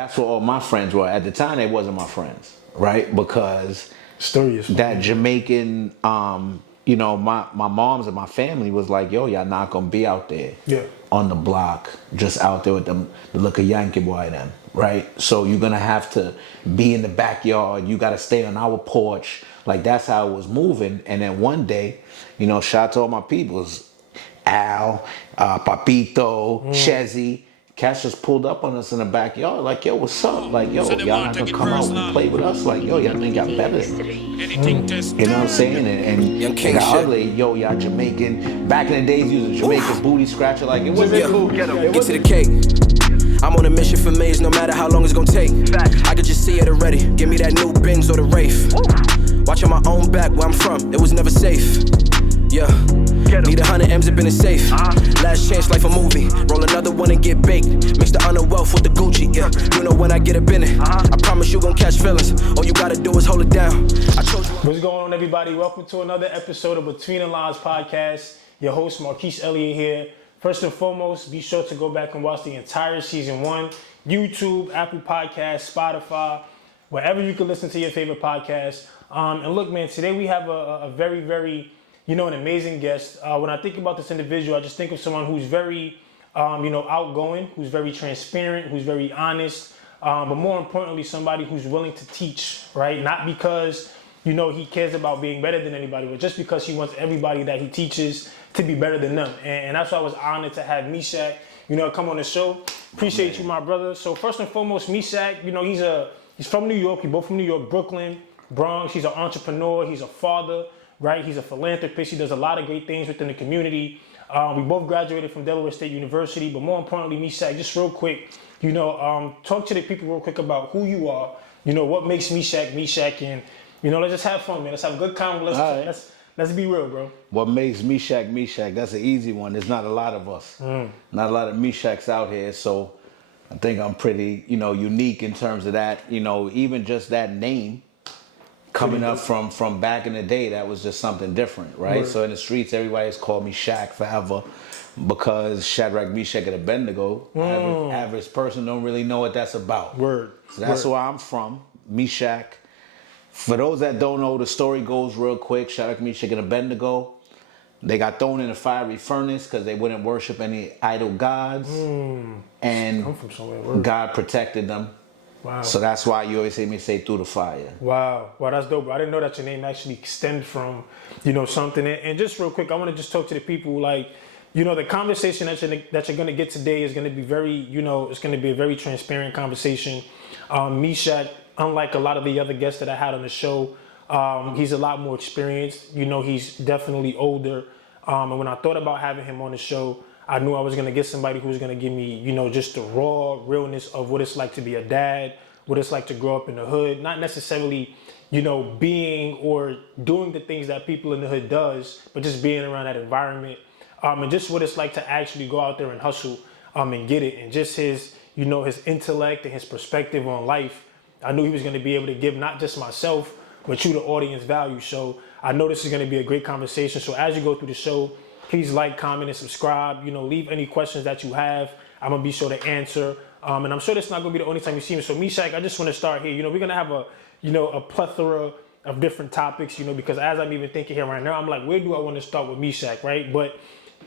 that's what all my friends were. At the time, they wasn't my friends, right? Because Story is that Jamaican, my moms and my family was like, yo, y'all not gonna be out there on the block, just out there with the little Yankee boy them, right? So you're gonna have to be in the backyard. You gotta stay on our porch. Like, that's how it was moving. And then one day, shout out to all my peoples, Al, Papito, Chezzy. Cats just pulled up on us in the backyard, like, yo, what's up? Like, yo, y'all not gonna come out and play with us? Like, yo, y'all think y'all better than us? You know what I'm saying? And it got ugly. Yo, y'all Jamaican. Back in the days, you was a Jamaican booty scratcher. Like, it wasn't cool. Get to the cake. I'm on a mission for maze, no matter how long it's gonna take. I could just see it already. Give me that new Benz or the Wraith. Watching my own back where I'm from, it was never safe. Yeah. Need 100 M's up in the safe. Last chance, life a movie. Roll another one and get baked. Mix the honor wealth with the Gucci. Yeah, you know when I get up in it. I promise you gon' catch feelings. All you gotta do is hold it down. I told you. What's going on, everybody? Welcome to another episode of Between the Lines podcast. Your host, Marquise Elliott here. First and foremost, be sure to go back and watch the entire season 1. YouTube, Apple Podcasts, Spotify, wherever you can listen to your favorite podcast. And look, man, today we have a very, very, an amazing guest. When I think about this individual, I just think of someone who's very, outgoing, who's very transparent, who's very honest, but more importantly, somebody who's willing to teach, right? Not because, he cares about being better than anybody, but just because he wants everybody that he teaches to be better than them. And that's why I was honored to have Meeshach, come on the show. Appreciate you, my brother. So first and foremost, Meeshach, he's from New York. We're both from New York, Brooklyn, Bronx. He's an entrepreneur. He's a father. Right, he's a philanthropist. He does a lot of great things within the community. We both graduated from Delaware State University, but more importantly, Meeshach, just real quick, talk to the people real quick about who you are. What makes Meeshach Meeshach, and let's just have fun, man. Let's have a good conversation. Let's be real, bro. What makes Meeshach Meeshach? That's an easy one. There's not a lot of us, not a lot of Meeshachs out here, so I think I'm pretty, unique in terms of that. Even just that name. Coming up from back in the day, that was just something different, right? Word. So in the streets, everybody's called me Shaq forever because Shadrach, Meshach, and Abednego. Average person don't really know what that's about. Word. So that's where I'm from, Meeshach. For those that don't know, the story goes real quick. Shadrach, Meshach, and Abednego, they got thrown in a fiery furnace because they wouldn't worship any idol gods. And I'm from somewhere. God protected them. Wow. So that's why you always hear me say through the fire. Wow, that's dope. I didn't know that your name actually extended from, something. And just real quick, I want to just talk to the people, the conversation that you're going to get today is going to be very, it's going to be a very transparent conversation. Meeshach, unlike a lot of the other guests that I had on the show, he's a lot more experienced. He's definitely older. And when I thought about having him on the show, I knew I was going to get somebody who was going to give me, just the raw realness of what it's like to be a dad, what it's like to grow up in the hood, not necessarily, being or doing the things that people in the hood does, but just being around that environment, and just what it's like to actually go out there and hustle, and get it. And just his, his intellect and his perspective on life. I knew he was going to be able to give not just myself, but you, the audience, value. So I know this is going to be a great conversation. So as you go through the show, please like, comment, and subscribe. Leave any questions that you have. I'm going to be sure to answer. And I'm sure that's not going to be the only time you see me. So, Meeshach, I just want to start here. We're going to have a plethora of different topics, because as I'm even thinking here right now, I'm like, where do I want to start with Meeshach, right? But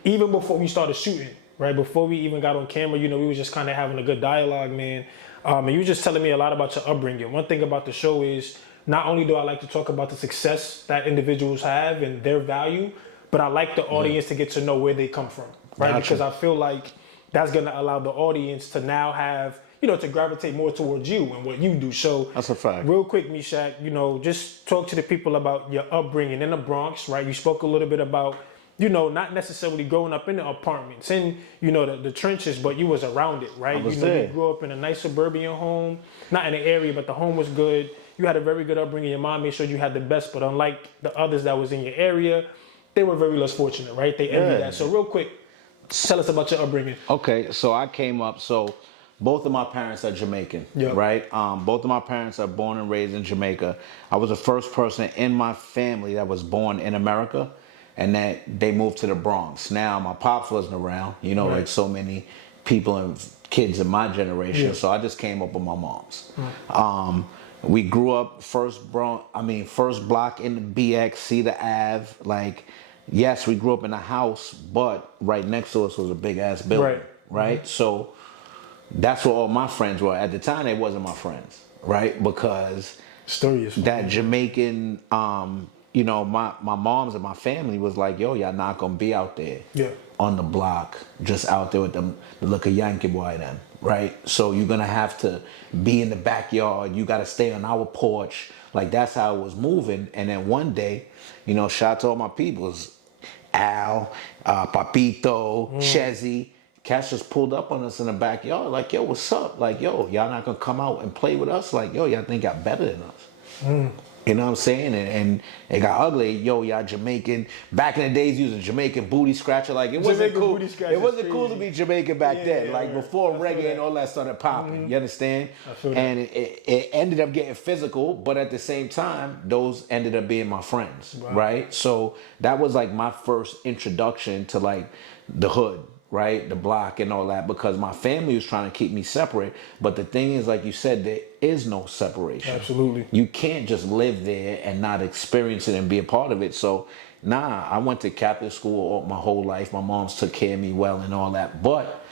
even before we started shooting, right, before we even got on camera, we were just kind of having a good dialogue, man. And you were just telling me a lot about your upbringing. One thing about the show is not only do I like to talk about the success that individuals have and their value, but I like the audience to get to know where they come from, right? Gotcha. Because I feel like that's going to allow the audience to now have, to gravitate more towards you and what you do. So that's a fact. Real quick, Meeshach, just talk to the people about your upbringing in the Bronx, right? You spoke a little bit about, not necessarily growing up in the apartments and, the trenches, but you was around it, right? You grew up in a nice suburban home, not in the area, but the home was good. You had a very good upbringing. Your mom made sure you had the best, but unlike the others that was in your area, they were very less fortunate, right? They envy that. So real quick, tell us about your upbringing. Okay, so I came up, both of my parents are Jamaican, right? Both of my parents are born and raised in Jamaica. I was the first person in my family that was born in America, and that they moved to the Bronx. Now, my pops wasn't around, like so many people in kids in my generation, so I just came up with my mom's. We grew up first block in the BX, Cedar Ave. Like, yes, we grew up in a house, but right next to us was a big ass building, right? So that's where all my friends were. At the time, they wasn't my friends, right? Because that Jamaican, my moms and my family was like, yo, y'all not gonna be out there on the block, just out there with them, the look of Yankee boy them, right? So you're gonna have to be in the backyard. You gotta stay on our porch. Like, that's how it was moving. And then one day, shout out to all my peoples, Al, Papito, Chezzy. Cash just pulled up on us in the backyard, like, yo, what's up? Like, yo, y'all not gonna come out and play with us? Like, yo, y'all think y'all better than us? You know what I'm saying? And it got ugly. Yo, y'all Jamaican. Back in the days, using Jamaican booty scratcher. Like, it wasn't cool. It wasn't cool to be Jamaican back then. Like, before reggae and all that started popping. You understand? And it ended up getting physical, but at the same time, those ended up being my friends, right? So that was like my first introduction to like the hood, right? The block and all that, because my family was trying to keep me separate. But the thing is, like you said, there is no separation. Absolutely. You can't just live there and not experience it and be a part of it. So, I went to Catholic school my whole life. My mom's took care of me well and all that. But,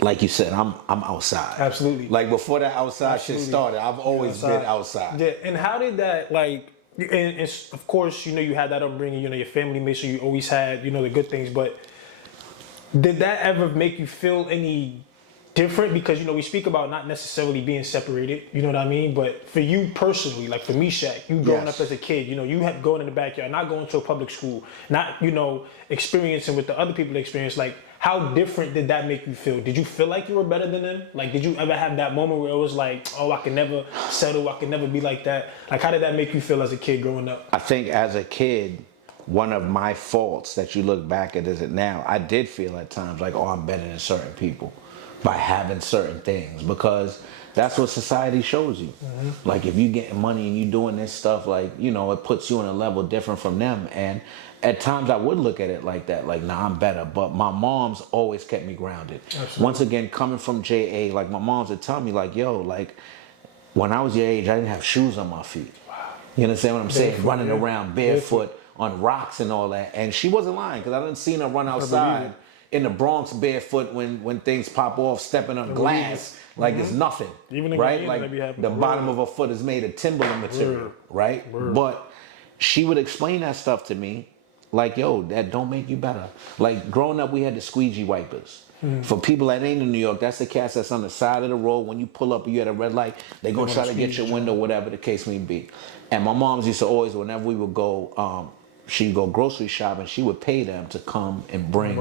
like you said, I'm outside. Absolutely. Like, before that outside shit started, I've always been outside. Yeah, and how did that, like, and of course, you had that upbringing, your family made sure you always had, the good things, but did that ever make you feel any different? Because, we speak about not necessarily being separated, you know what I mean? But for you personally, like for Meeshach, you growing up as a kid, you had going in the backyard, not going to a public school, not, experiencing with the other people experience. Like, how different did that make you feel? Did you feel like you were better than them? Like, did you ever have that moment where it was like, oh, I can never settle, I can never be like that? Like, how did that make you feel as a kid growing up? I think as a kid, one of my faults that you look back at is it now, I did feel at times like, oh, I'm better than certain people by having certain things, because that's what society shows you. Like, if you getting money and you doing this stuff, like, it puts you on a level different from them. And at times I would look at it like that, like, nah, I'm better. But my mom's always kept me grounded. Absolutely. Once again, coming from JA, like, my moms would tell me, like, yo, like, when I was your age, I didn't have shoes on my feet. Wow. You understand what I'm saying? Running around barefoot on rocks and all that. And she wasn't lying, because I didn't see her run outside in the Bronx barefoot when things pop off, stepping on glass like it's nothing. Even right? Like the bottom of her foot is made of Timberland material, right? But she would explain that stuff to me like, yo, that don't make you better. Like, growing up, we had the squeegee wipers. For people that ain't in New York, that's the cats that's on the side of the road. When you pull up, you at a red light, they're going to try to get your window, whatever the case may be. And my mom's used to always, whenever we would go, she'd go grocery shopping, she would pay them to come and bring.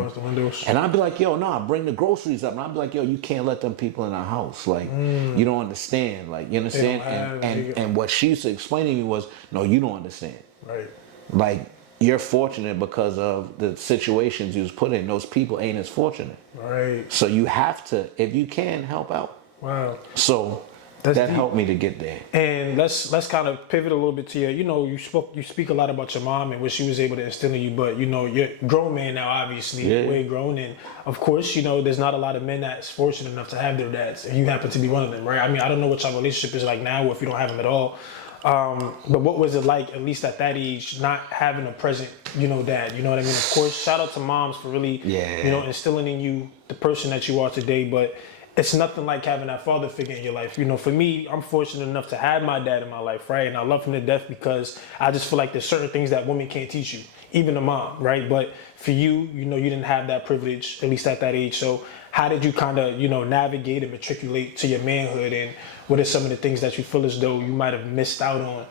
And I'd be like, yo, nah, bring the groceries up. And I'd be like, yo, you can't let them people in our house. Like, you don't understand. Like, you understand? And what she used to explain to me was, no, you don't understand. Right. Like, you're fortunate because of the situations you was put in. Those people ain't as fortunate. Right. So you have to, if you can, help out. Wow. So that helped me to get there. And let's kind of pivot a little bit to you speak a lot about your mom and what she was able to instill in you, but you're a grown man now, obviously, way grown, and of course, there's not a lot of men that's fortunate enough to have their dads, and you happen to be one of them, right? I mean, I don't know what your relationship is like now, or if you don't have them at all. But what was it like, at least at that age, not having a present, dad? You know what I mean? Of course, shout out to moms for really, instilling in you the person that you are today. But it's nothing like having that father figure in your life. For me, I'm fortunate enough to have my dad in my life, right? And I love him to death because I just feel like there's certain things that women can't teach you, even a mom, right? But for you, you didn't have that privilege, at least at that age. So how did you kind of, navigate and matriculate to your manhood? And what are some of the things that you feel as though you might have missed out on,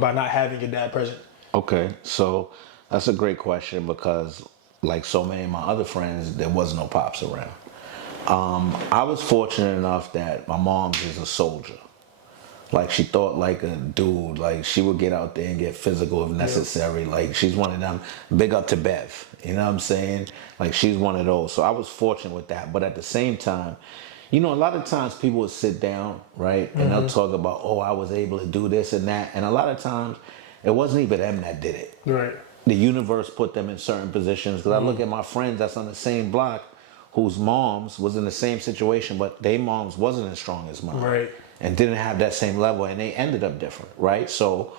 by not having your dad present? Okay, so that's a great question, because like so many of my other friends, there was no pops around. I was fortunate enough that my mom is a soldier. Like, she thought like a dude. Like, she would get out there and get physical if necessary. Like, she's one of them. Big up to Bev. You know what I'm saying? Like, she's one of those. So I was fortunate with that. But at the same time, a lot of times people would sit down, right? And they'll talk about, oh, I was able to do this and that. And a lot of times, it wasn't even them that did it. Right. The universe put them in certain positions. Because I look at my friends that's on the same block whose moms was in the same situation, but their moms wasn't as strong as mine. Right. And didn't have that same level, and they ended up different, right? So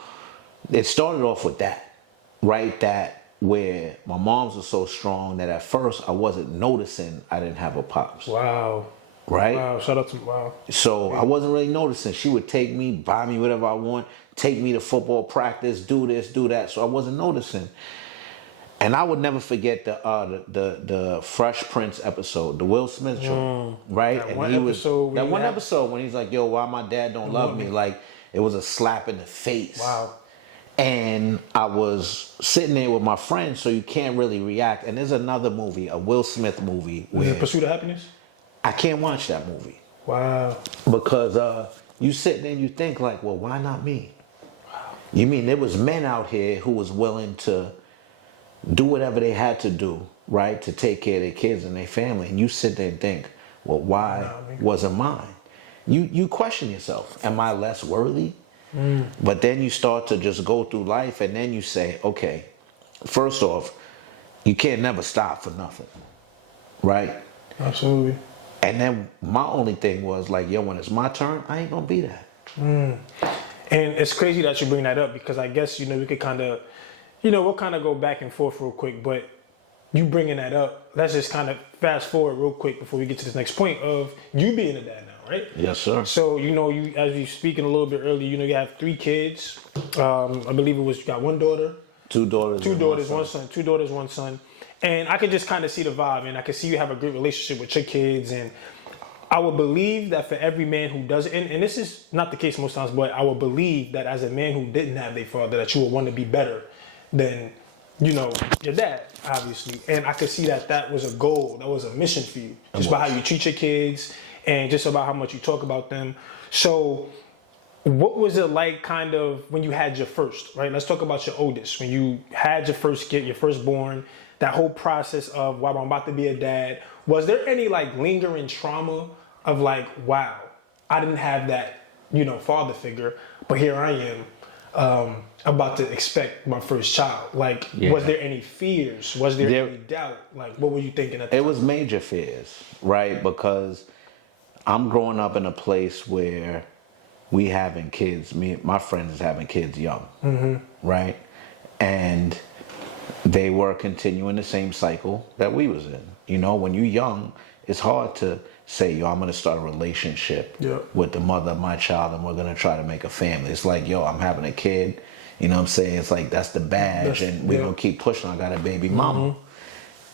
it started off with that, right? That where my moms were so strong that at first I wasn't noticing I didn't have a pops. Wow. Right? Wow. Shout out to wow. So I wasn't really noticing. She would take me, buy me whatever I want, take me to football practice, do this, do that. So I wasn't noticing. And I would never forget the Fresh Prince episode, the Will Smith show, right? That and one he episode was that one episode when he's like, "Yo, why my dad don't love me?" Like it was a slap in the face. Wow. And I was sitting there with my friends, so you can't really react. And there's another movie, a Will Smith movie, Was it Pursuit of Happiness? I can't watch that movie. Wow. Because you sit there and you think like, well, why not me? Wow. You mean there was men out here who was willing to do whatever they had to do, right, to take care of their kids and their family, and you sit there and think, well, why wasn't mine? You question yourself. Am I less worthy? But then you start to just go through life, and then you say, okay, first off, you can't never stop for nothing, right? Absolutely. And then my only thing was like, yo, when it's my turn, I ain't gonna be that. And it's crazy that you bring that up, because I guess, we could kind of, we'll kind of go back and forth real quick, but you bringing that up, let's just kind of fast forward real quick before we get to this next point of you being a dad now, right? Yes, sir. So, you as you speaking a little bit earlier, you have 3 kids. I believe you got 1 daughter. 2 daughters. 2 daughters, 1 son. 2 daughters, 1 son. And I could just kind of see the vibe, and I could see you have a great relationship with your kids. And I would believe that for every man who does it, and this is not the case most times, but I would believe that as a man who didn't have their father, that you would want to be better than, your dad, obviously. And I could see that was a goal, that was a mission for you, just by how you treat your kids and just about how much you talk about them. So what was it like kind of when you had your first, right? Let's talk about your oldest. When you had your first kid, your firstborn, that whole process of, wow, I'm about to be a dad. Was there any like lingering trauma of like, wow, I didn't have that, father figure, but here I am about to expect my first child. Like, was there any fears? Was there any doubt? Like, what were you thinking at the time? It was major fears, right? Because I'm growing up in a place where we having kids, my friends is having kids young, right? And they were continuing the same cycle that we was in. When you're young, it's hard to say, yo, I'm going to start a relationship with the mother of my child and we're going to try to make a family. It's like, yo, I'm having a kid. You know what I'm saying? It's like, that's the badge and we're going to keep pushing. I got a baby mama.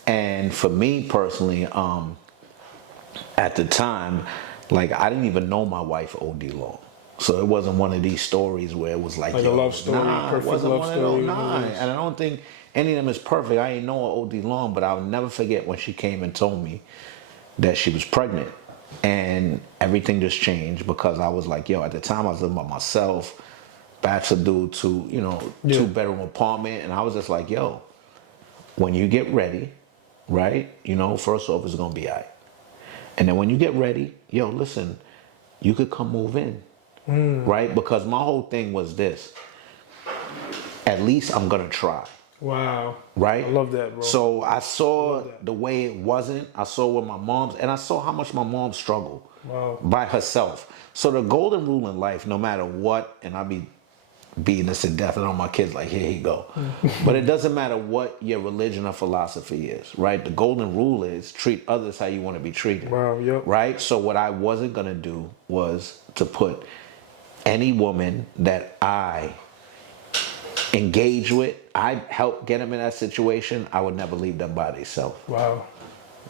And for me personally, at the time, like I didn't even know my wife OD long. So it wasn't one of these stories where it was like a love story, perfect love story. And I don't think any of them is perfect. I ain't know her OD long, but I'll never forget when she came and told me that she was pregnant. And everything just changed because I was like, yo, at the time I was living by myself, bachelor dude, 2-bedroom apartment. And I was just like, yo, when you get ready, right, first off, it's going to be all right. And then when you get ready, yo, listen, you could come move in. Right? Because my whole thing was this. At least I'm going to try. Wow. Right? I love that, bro. So I saw the way it wasn't. I saw what my mom's, and I saw how much my mom struggled by herself. So the golden rule in life, no matter what, and I be beating this to death, and all my kids like, here you go. But it doesn't matter what your religion or philosophy is, right? The golden rule is treat others how you want to be treated. Wow, yep. Right? So what I wasn't going to do was to put any woman that I engage with, I help get them in that situation, I would never leave them by themselves. Wow.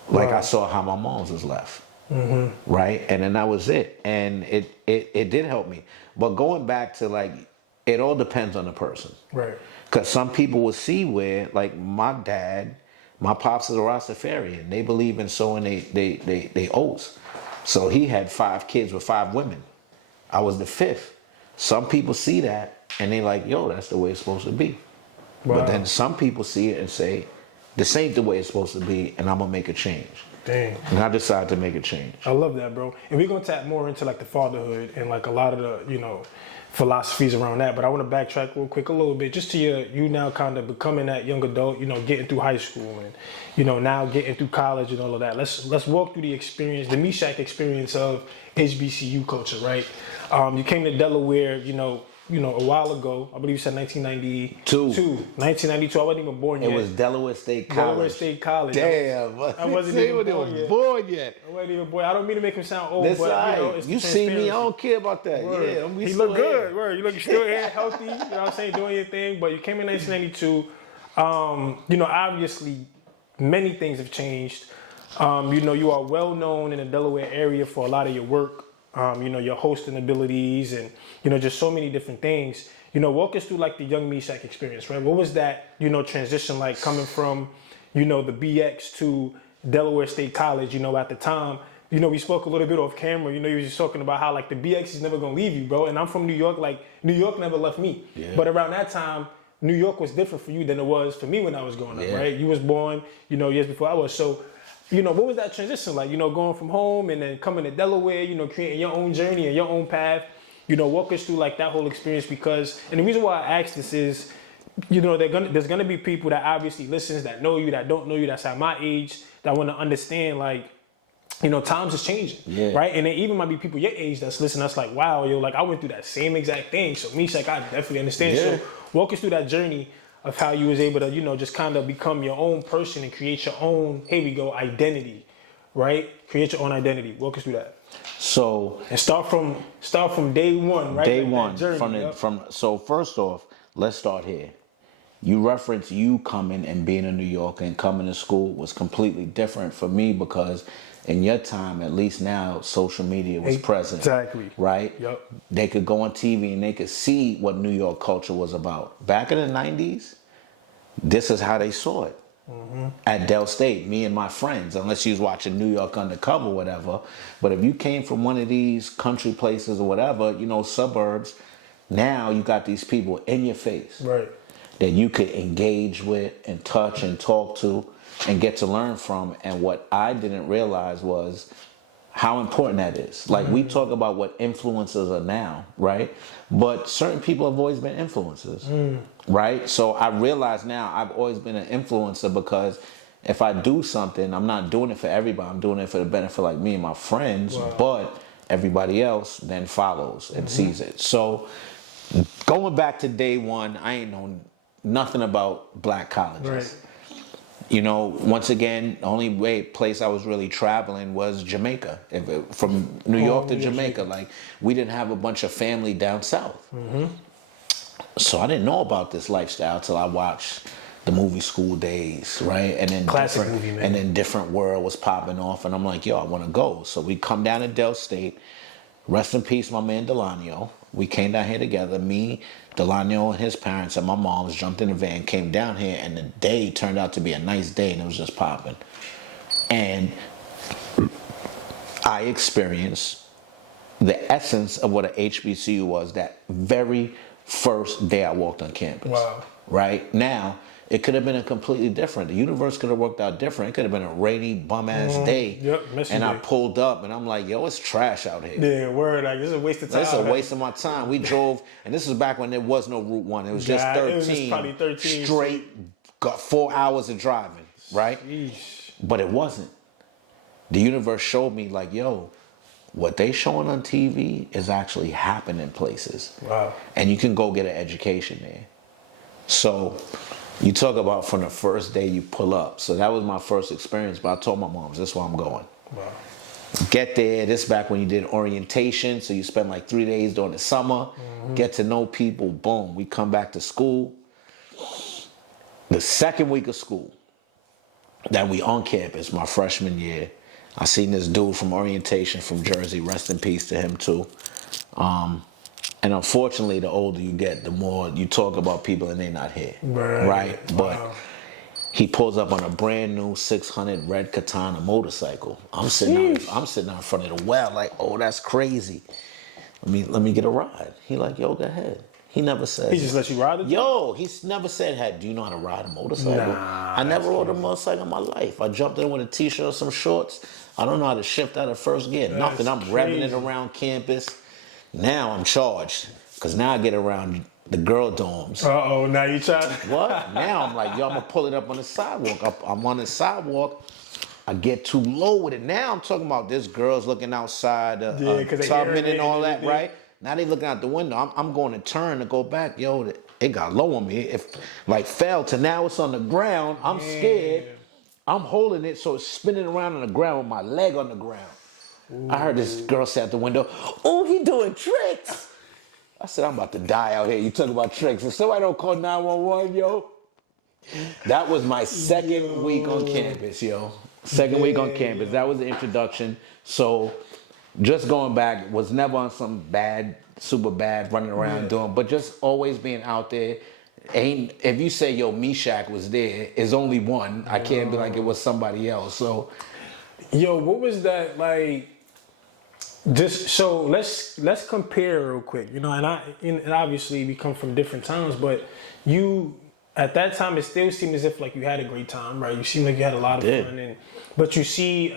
Like I saw how my mom's was left. Right? And then that was it. And it did help me. But going back to like, it all depends on the person. Right. Because some people will see where, like my dad, my pops is a Rastafarian. They believe in sowing they oats. So he had 5 kids with 5 women. I was the 5th. Some people see that and they like, yo, that's the way it's supposed to be. Wow. But then some people see it and say, this ain't the way it's supposed to be and I'm going to make a change. Dang. And I decided to make a change. I love that, bro. And we're gonna tap more into like the fatherhood and like a lot of the, you know, philosophies around that. But I want to backtrack real quick a little bit, just to you now kind of becoming that young adult, you know, getting through high school and, you know, now getting through college and all of that. Let's walk through the experience, the Meeshach experience of HBCU culture, right? You came to Delaware, you know, a while ago. I believe you said 1992. 1992. I wasn't even born yet. It was Delaware State College. Delaware State College. Damn. I wasn't even born yet. I wasn't even born. I don't mean to make him sound old, That's but right. you know, it's You see me, I don't care about that. Word. Yeah, he look good. Word. You look still here, healthy. You know what I'm saying? Doing your thing. But you came in 1992. You know, obviously, many things have changed. You know, you are well known in the Delaware area for a lot of your work. You know, your hosting abilities and, you know, just so many different things. You know, walk us through like the young Meeshach experience, right? What was that, you know, transition like coming from, you know, the BX to Delaware State College, you know, at the time? You know, we spoke a little bit off camera, you know, you were just talking about how like the BX is never gonna leave you, bro. And I'm from New York, like New York never left me. Yeah. But around that time, New York was different for you than it was for me when I was growing up, right? You was born, you know, years before I was. So, you know, what was that transition like? You know, going from home and then coming to Delaware, you know, creating your own journey and your own path. You know, walk us through like that whole experience because, and the reason why I ask this is, you know, there's gonna be people that obviously listens, that know you, that don't know you, that's at my age, that want to understand like, you know, times is changing, right? And there even might be people your age that's listening, that's like, wow, yo, like I went through that same exact thing. So Meeshach, I definitely understand. So walk us through that journey of how you was able to, you know, just kind of become your own person and create your own, here we go, identity, right? Create your own identity. Walk us through that. So and start from day one, right? Day like one. Journey, So first off, let's start here. You reference you coming and being in New York and coming to school was completely different for me because in your time, at least now, social media was present. Exactly. Right? Yep. They could go on TV and they could see what New York culture was about. Back in the 90s, this is how they saw it. At Del State, me and my friends, unless you was watching New York Undercover or whatever. But if you came from one of these country places or whatever, you know, suburbs, now you got these people in your face. Right. That you could engage with and touch and talk to and get to learn from. And what I didn't realize was how important that is. Like we talk about what influencers are now, right? But certain people have always been influencers, right? So I realize now I've always been an influencer because if I do something, I'm not doing it for everybody. I'm doing it for the benefit like me and my friends, but everybody else then follows and sees it. So going back to day one, I ain't known nothing about black colleges. Right. You know, once again, the only place I was really traveling was Jamaica. From New York to Jamaica. Like, we didn't have a bunch of family down south. So I didn't know about this lifestyle till I watched the movie School Days, right? And then classic movie, man. And then Different World was popping off, and I'm like, yo, I want to go. So we come down to Del State. Rest in peace, my man Delano. We came down here together. Me, Delano, and his parents and my mom's jumped in the van, came down here, and the day turned out to be a nice day, and it was just popping. And I experienced the essence of what an HBCU was that very first day I walked on campus. Wow. Right? Now, it could have been a completely different. The universe could have worked out different. It could have been a rainy, bum-ass day. And I pulled up, and I'm like, yo, it's trash out here. Yeah, word. Like, this is a waste of time. This is a waste of my time. We drove, and this was back when there was no Route 1. It was just 13. It was just probably 13. Straight, got 4 hours of driving, right? Sheesh. But it wasn't. The universe showed me, like, yo, what they showing on TV is actually happening places. Wow. And you can go get an education there. So you talk about from the first day you pull up. So that was my first experience, but I told my moms, this is where I'm going. Wow. Get there. This is back when you did orientation. So you spend like 3 days during the summer, get to know people. Boom. We come back to school. The second week of school that we on campus, my freshman year, I seen this dude from orientation from Jersey. Rest in peace to him too. And unfortunately, the older you get, the more you talk about people and they're not here. Right? But he pulls up on a brand new 600 red Katana motorcycle. I'm sitting out in front of the well like, oh, that's crazy. Let me get a ride. He like, yo, go ahead. He never said. He just let you ride it? Yo, he's never said, "Hey, do you know how to ride a motorcycle?" Nah, I never rode a motorcycle in my life. I jumped in with a t-shirt or some shorts. I don't know how to shift out of first gear. Nothing. I'm revving it around campus. Now I'm charged because now I get around the girl dorms. Uh-oh, now you try. What? Now I'm like, yo, I'm gonna pull it up on the sidewalk. I'm on the sidewalk. I get too low with it. Now I'm talking about this girl's looking outside, Tubman and all that, right? Now they looking out the window. I'm going to turn to go back. Yo, it got low on me. If like fell to now it's on the ground. I'm scared. I'm holding it so it's spinning around on the ground with my leg on the ground. Ooh. I heard this girl say out the window, "Oh, he doing tricks." I said, I'm about to die out here. You talking about tricks. If somebody don't call 911, yo. That was my second week on campus, yo. Second week on campus. That was the introduction. So just going back, was never on some bad, super bad running around doing, but just always being out there. If you say, yo, Meeshach was there, it's only one. I can't be like it was somebody else. So, yo, what was that like? Just so let's compare real quick, you know, and obviously we come from different towns, but you at that time it still seemed as if like you had a great time, right? You seemed like you had a lot of fun, but you see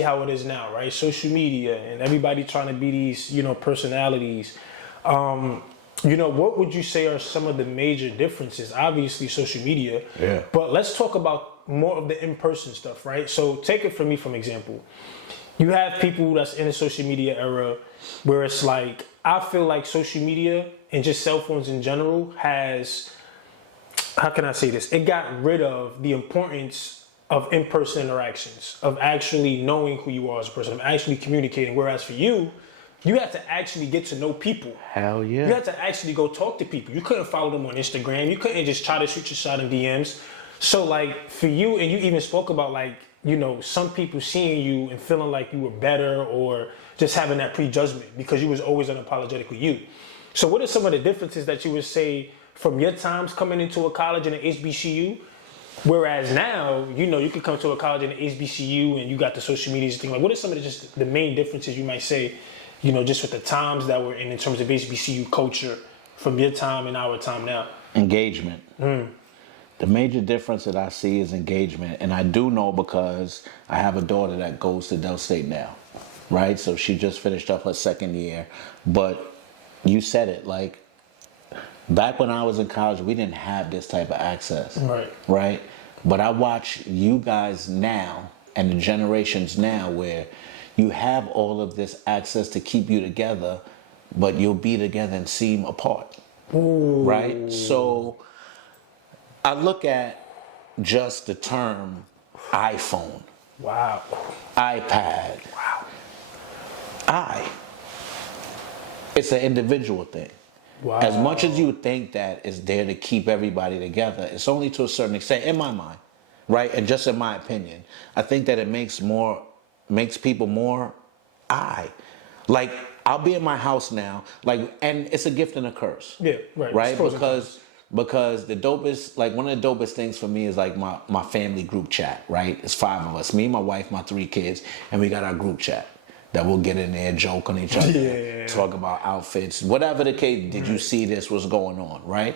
how it is now, right? Social media and everybody trying to be these, you know, personalities. You know, what would you say are some of the major differences? Obviously, social media, but let's talk about more of the in-person stuff, right? So take it from me, for example. You have people that's in the social media era where it's like, I feel like social media and just cell phones in general has, how can I say this? It got rid of the importance of in-person interactions, of actually knowing who you are as a person, of actually communicating. Whereas for you, you had to actually get to know people. Hell yeah. You had to actually go talk to people. You couldn't follow them on Instagram. You couldn't just try to shoot your shot in DMs. So like for you, and you even spoke about like, you know, some people seeing you and feeling like you were better or just having that prejudgment because you was always unapologetically you. So what are some of the differences that you would say from your times coming into a college in an HBCU? Whereas now, you know, you could come to a college in an HBCU and you got the social media thing. Like, what are some of the main differences you might say, you know, just with the times that we're in terms of HBCU culture from your time and our time now? Engagement. The major difference that I see is engagement. And I do know because I have a daughter that goes to Del State now, right? So she just finished up her second year. But you said it, like, back when I was in college, we didn't have this type of access, right? But I watch you guys now and the generations now where you have all of this access to keep you together, but you'll be together and seem apart, right? So I look at just the term iPhone, iPad, it's an individual thing. As much as you think that it's there to keep everybody together, it's only to a certain extent, in my mind, right? And just in my opinion, I think that it makes people more I. Like, I'll be in my house now, like, and it's a gift and a curse. Right? Because the dopest, like one of the dopest things for me is like my family group chat, right? It's 5 of us, me, my wife, my 3 kids, and we got our group chat that we'll get in there, joke on each other, talk about outfits, whatever the case, did you see this, what's going on, right?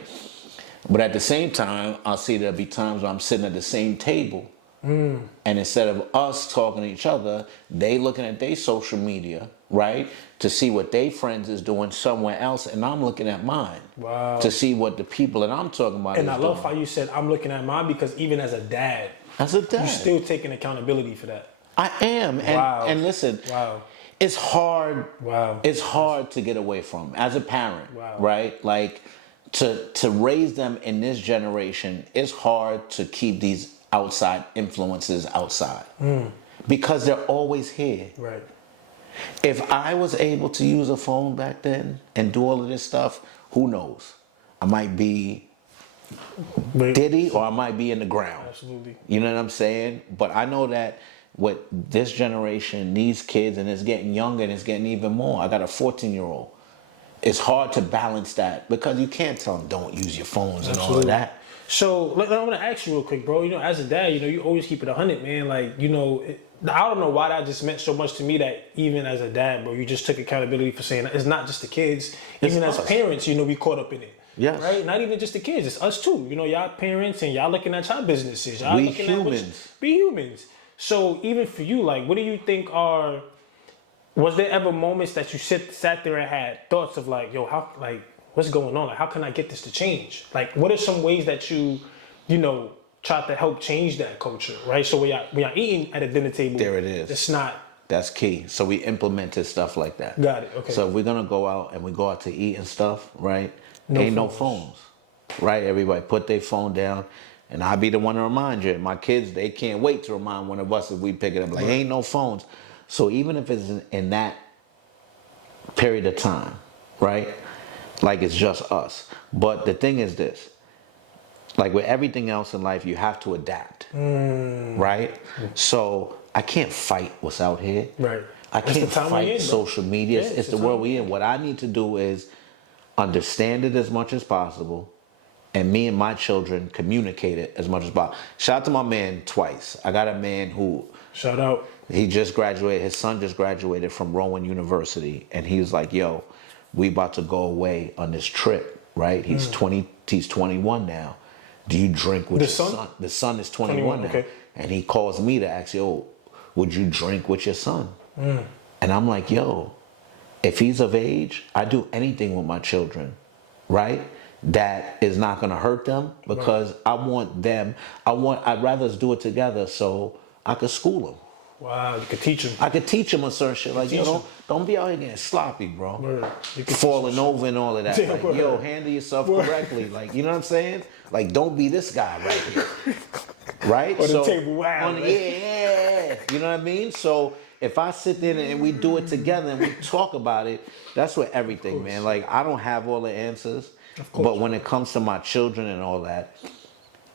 But at the same time, I'll see there'll be times where I'm sitting at the same table and instead of us talking to each other, they looking at their social media, right? To see what their friends is doing somewhere else, and I'm looking at mine. To see what the people that I'm talking about and is I love doing. how you said I'm looking at mine, because even as a dad, you're still taking accountability for that. I am. And listen, it's hard. It's hard to get away from as a parent, right? Like to raise them in this generation, it's hard to keep these outside influences outside because they're always here. Right. If I was able to use a phone back then and do all of this stuff, who knows? I might be Diddy or I might be in the ground. Absolutely. You know what I'm saying? But I know that with this generation, these kids, and it's getting younger and it's getting even more. I got a 14-year-old. It's hard to balance that because you can't tell them don't use your phones and all of that. So I want to ask you real quick, bro. You know, as a dad, you know, you always keep it 100, man. Like, you know, I don't know why that just meant so much to me that even as a dad, bro, you just took accountability for saying it's not just the kids. Even as parents, we caught up in it. Yes. Right? Not even just the kids, it's us too. Y'all parents and y'all looking at y'all businesses. Y'all We looking humans. Be humans. So even for you, like, what do you think was there ever moments that you sat there and had thoughts of like, yo, how, like, what's going on? Like, how can I get this to change? Like, what are some ways that you try to help change that culture, right? So we are eating at a dinner table. There it is. It's not. That's key. So we implemented stuff like that. Got it. Okay. So if we're gonna go out and we go out to eat and stuff, right? No phones, right? Everybody put their phone down, and I'll be the one to remind you. My kids, they can't wait to remind one of us if we pick it up. Like, ain't no phones. So even if it's in that period of time, right? Like it's just us. But the thing is this. Like with everything else in life, you have to adapt, right? So I can't fight what's out here. Right. I can't fight social media. Yeah, it's the world we in. What I need to do is understand it as much as possible, and me and my children communicate it as much as possible. Shout out to my man twice. I got a man who... Shout out. He just graduated. His son just graduated from Rowan University, and he was like, yo, we about to go away on this trip, right? He's 21 now. Do you drink with your son? The son is 21 now. Okay. And he calls me to ask, yo, would you drink with your son? And I'm like, yo, if he's of age, I do anything with my children, right? That is not going to hurt them, because I'd rather us do it together so I could school them. Wow, you could teach them. I could teach them a certain shit. Like, don't be out here getting sloppy, bro. Falling over and all of that. Like, yo, handle yourself correctly. Like, you know what I'm saying? Like, don't be this guy right here. Right? On the table, wow. Yeah. You know what I mean? So if I sit there and we do it together and we talk about it, that's what everything, man. Like, I don't have all the answers. But when it comes to my children and all that,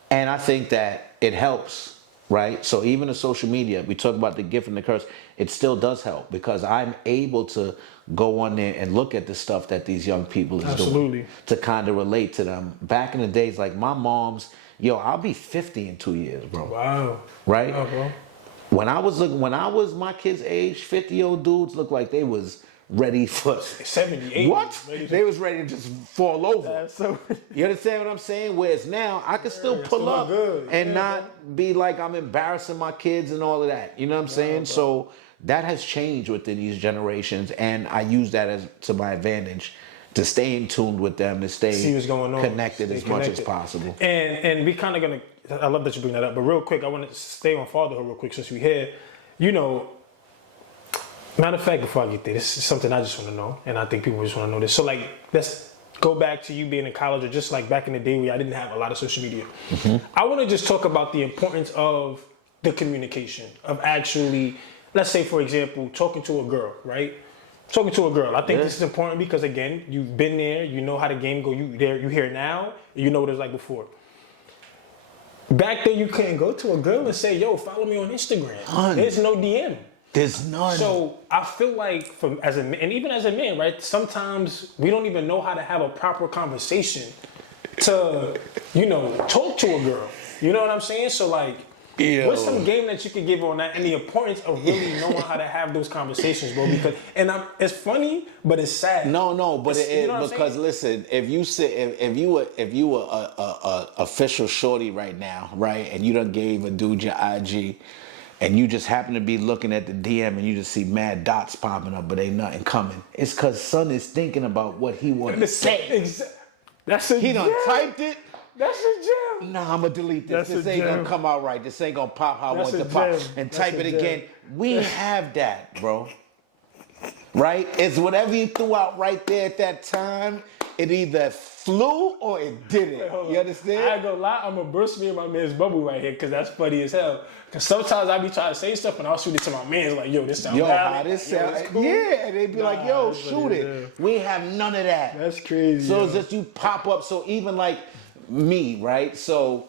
and I think that it helps. Right? So even in social media, we talk about the gift and the curse, it still does help, because I'm able to go on there and look at the stuff that these young people is doing to kind of relate to them. Back in the days, like my mom's, I'll be 50 in 2 years, bro. Wow. Right? Wow, bro. When I was my kids' age, 50-year-old dudes looked like they was ready for 78. What? They was ready to just fall over. You understand what I'm saying? Whereas now I can still pull up and not be like I'm embarrassing my kids and all of that. You know what I'm saying? So that has changed within these generations, and I use that as to my advantage to stay in tune with them, to see what's going on, connected as much as possible. And we kind of gonna. I love that you bring that up, but real quick, I want to stay on fatherhood real quick since we're here. Matter of fact, before I get there, this is something I just want to know, and I think people just want to know this. So, like, let's go back to you being in college, or just like back in the day where I didn't have a lot of social media. I want to just talk about the importance of the communication, of actually, let's say, for example, talking to a girl, right? Talking to a girl. I think this is important because, again, you've been there, you know how the game go, you here now, you know what it was like before. Back then, you couldn't go to a girl and say, yo, follow me on Instagram. There's no DM. There's none. So I feel like, and even as a man, right? Sometimes we don't even know how to have a proper conversation to, talk to a girl. You know what I'm saying? So like, what's some game that you could give on that, and the importance of really knowing how to have those conversations, bro? Because it's funny, but it's sad. No, but because listen, if you were a official shorty right now, right, and you done gave a dude your IG. And you just happen to be looking at the DM and you just see mad dots popping up, but ain't nothing coming. It's because son is thinking about what he wanted to say. He done typed it. That's a gem. Nah, I'm going to delete this. This ain't going to come out right. This ain't going to pop how I want it to pop. And type it again. We have that, bro. Right? It's whatever you threw out right there at that time. It either flew or it didn't. You understand? I ain't gonna lie, I'm gonna burst me in my man's bubble right here, because that's funny as hell. Because sometimes I be trying to say stuff and I'll shoot it to my man's like, yo, this sounds how this sound? Cool. Yeah, and they be like, yo, shoot it. We have none of that. That's crazy. So it's just you pop up. So even like me, right? So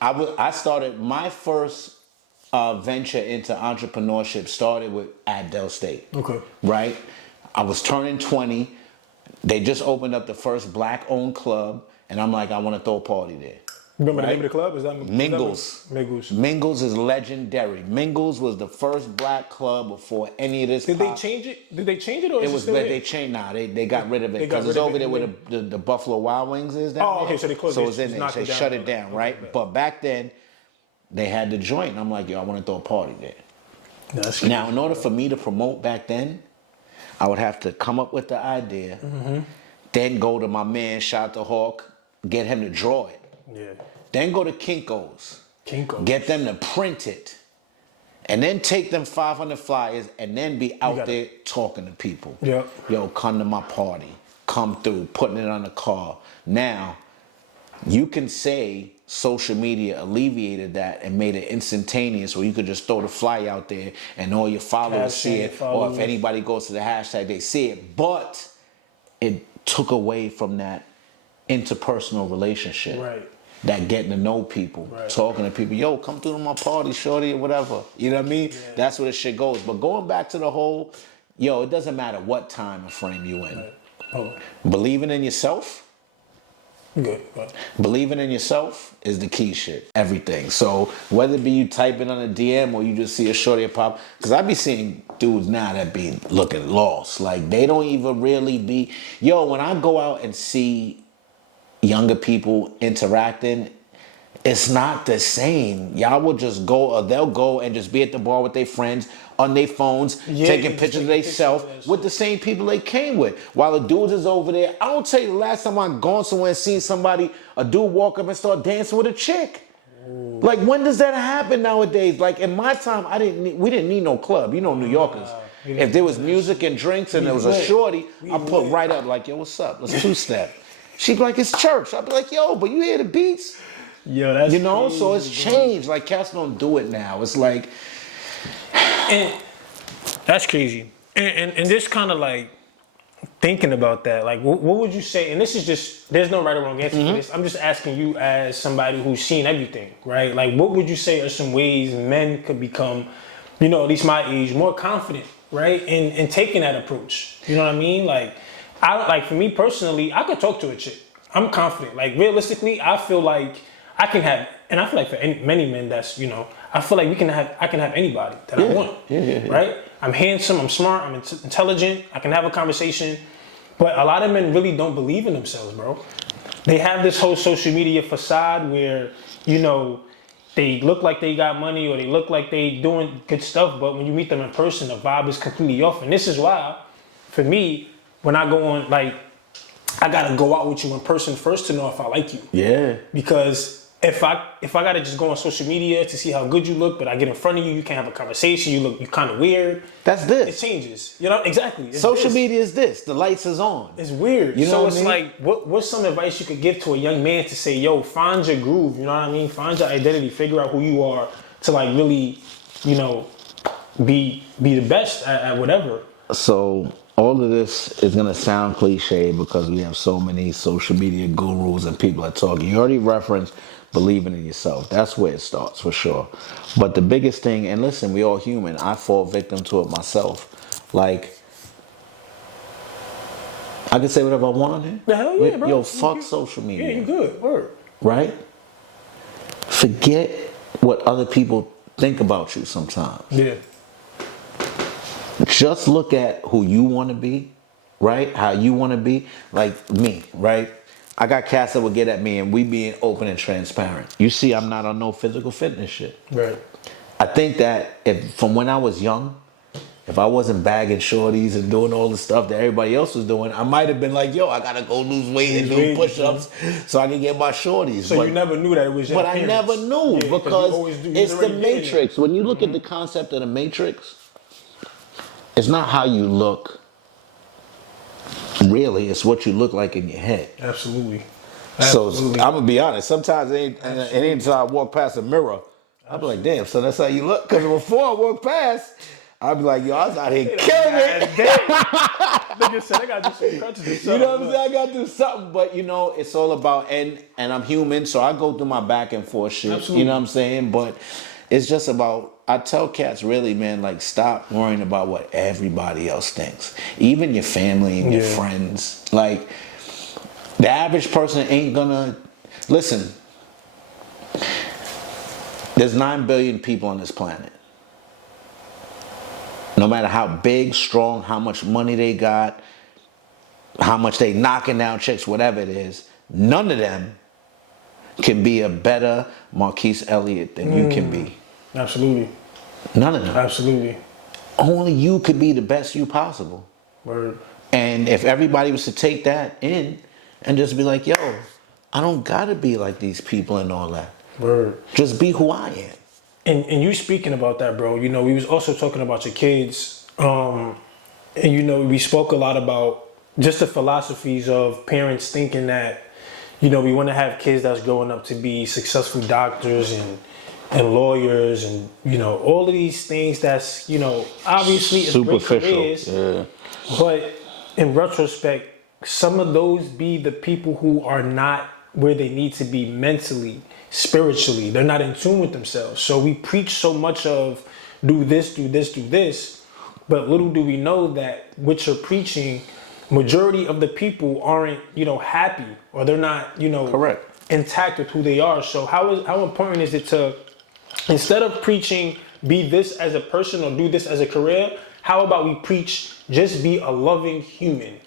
I started my first venture into entrepreneurship started at Del State. Okay. Right? I was turning 20. They just opened up the first black-owned club, and I'm like, I want to throw a party there. Remember right? the name of the club? Is that Mingles. Mingles. Mingles is legendary. Mingles was the first black club before any of this. Did they change it? Did they change it, or It is it was, still but there? they changed. Nah, they got rid of it They got because it's rid of over it there and where the Buffalo Wild Wings is down there. Okay, so they closed So it. it's in Just there. knocked They it down. shut it down, Okay, right? okay. But back then, they had the joint. And I'm like, yo, I want to throw a party there. That's Now, in order for me to promote back then, I would have to come up with the idea, then go to my man, Shot the Hawk, get him to draw it. Yeah. Then go to Kinko's. Get them to print it. And then take them 500 flyers and then be out there talking to people. Yep. Yo, come to my party. Come through, putting it on the car. Now, you can say social media alleviated that and made it instantaneous where you could just throw the flyer out there and all your followers see it. Or if anybody goes to the hashtag, they see it. But it took away from that interpersonal relationship. Right. That getting to know people, talking to people. Yo, come through to my party, shorty, or whatever. You know what I mean? Yeah. That's where the shit goes. But going back to the whole, yo, it doesn't matter what time frame you in. Believing in yourself. Good. Believing in yourself is the key shit. Everything. So whether it be you typing on a DM or you just see a shorty pop, because I be seeing dudes now that be looking lost. Like they don't even really be. Yo, when I go out and see younger people interacting, it's not the same. Y'all will just go, or they'll go and just be at the bar with their friends on their phones, taking pictures of themselves with the same people they came with. While the dudes is over there, I don't tell you the last time I've gone somewhere and seen somebody, a dude walk up and start dancing with a chick. Ooh. Like when does that happen nowadays? Like in my time, we didn't need no club. You know, New Yorkers. If there was music and drinks and there was a shorty, I put right up like, yo, what's up? Let's two-step. She'd be like, it's church. I'd be like, yo, but you hear the beats? Yo, that's you know, crazy, so it's changed. Like cats don't do it now. It's like, and that's crazy. And just kind of like thinking about that, like what would you say? And this is just, there's no right or wrong answer for this. I'm just asking you as somebody who's seen everything, right? Like what would you say are some ways men could become, you know, at least my age, more confident, right? In taking that approach. You know what I mean? Like for me personally, I could talk to a chick. I'm confident. Like realistically, I feel like I can have, and I feel like for many men, that's, you know, I feel like I can have anybody that I want, right? I'm handsome, I'm smart, I'm intelligent, I can have a conversation, but a lot of men really don't believe in themselves, bro. They have this whole social media facade where, you know, they look like they got money or they look like they doing good stuff, but when you meet them in person, the vibe is completely off. And this is why, for me, when I go on, like, I gotta go out with you in person first to know if I like you. Yeah. Because if I gotta just go on social media to see how good you look, but I get in front of you, you can't have a conversation, you kind of weird. That's this. It changes. You know, exactly. Social media is this. The lights is on. It's weird. You know so what it's I mean? like, what's some advice you could give to a young man to say, yo, find your groove, you know what I mean? Find your identity, figure out who you are to like really, you know, be the best at whatever. So all of this is gonna sound cliche because we have so many social media gurus and people that talk. You already referenced believing in yourself. That's where it starts for sure. But the biggest thing, and listen, we all human. I fall victim to it myself. Like, I can say whatever I want on here. The hell yeah, bro. Yo, fuck social media. Yeah, you good. Word. Right? Forget what other people think about you sometimes. Yeah. Just look at who you want to be, right? How you want to be. Like me, right? I got cats that would get at me and we being open and transparent. You see, I'm not on no physical fitness shit. Right. I think that from when I was young, if I wasn't bagging shorties and doing all the stuff that everybody else was doing, I might have been like, yo, I gotta go lose weight and do push-ups so I can get my shorties. So you never knew that it was your But appearance. I never knew because it's the Matrix. When you look at the concept of the Matrix, it's not how you look. Really, it's what you look like in your head. Absolutely. So I'm gonna be honest. Sometimes it ain't until I walk past a mirror, I'll be like, damn. So that's how you look. Because before I walk past, I'll be like, yo, I was out here killing it. Nigga said I gotta do some crunches or something. You know what I'm saying? I gotta do something. But you know, it's all about and I'm human, so I go through my back and forth shit. Absolutely. You know what I'm saying? But it's just about. I tell cats really, man, like stop worrying about what everybody else thinks. Even your family and your friends. Like the average person ain't gonna listen. There's 9 billion people on this planet. No matter how big, strong, how much money they got, how much they knocking down chicks, whatever it is, none of them can be a better Marquise Elliott than you can be. Absolutely. None of them. Absolutely. Only you could be the best you possible. Word. And if everybody was to take that in and just be like, yo, I don't gotta be like these people and all that. Word. Just be who I am. And you speaking about that, bro, you know, we was also talking about your kids. And, you know, we spoke a lot about just the philosophies of parents thinking that, you know, we want to have kids that's growing up to be successful doctors and lawyers and, you know, all of these things that's, you know, obviously it's great careers. Yeah. But in retrospect, some of those be the people who are not where they need to be mentally, spiritually. They're not in tune with themselves. So we preach so much of do this, do this, do this. But little do we know that what you're preaching, majority of the people aren't, you know, happy or they're not, you know, correct, intact with who they are. So how important is it to, instead of preaching be this as a person or do this as a career, how about we preach just be a loving human?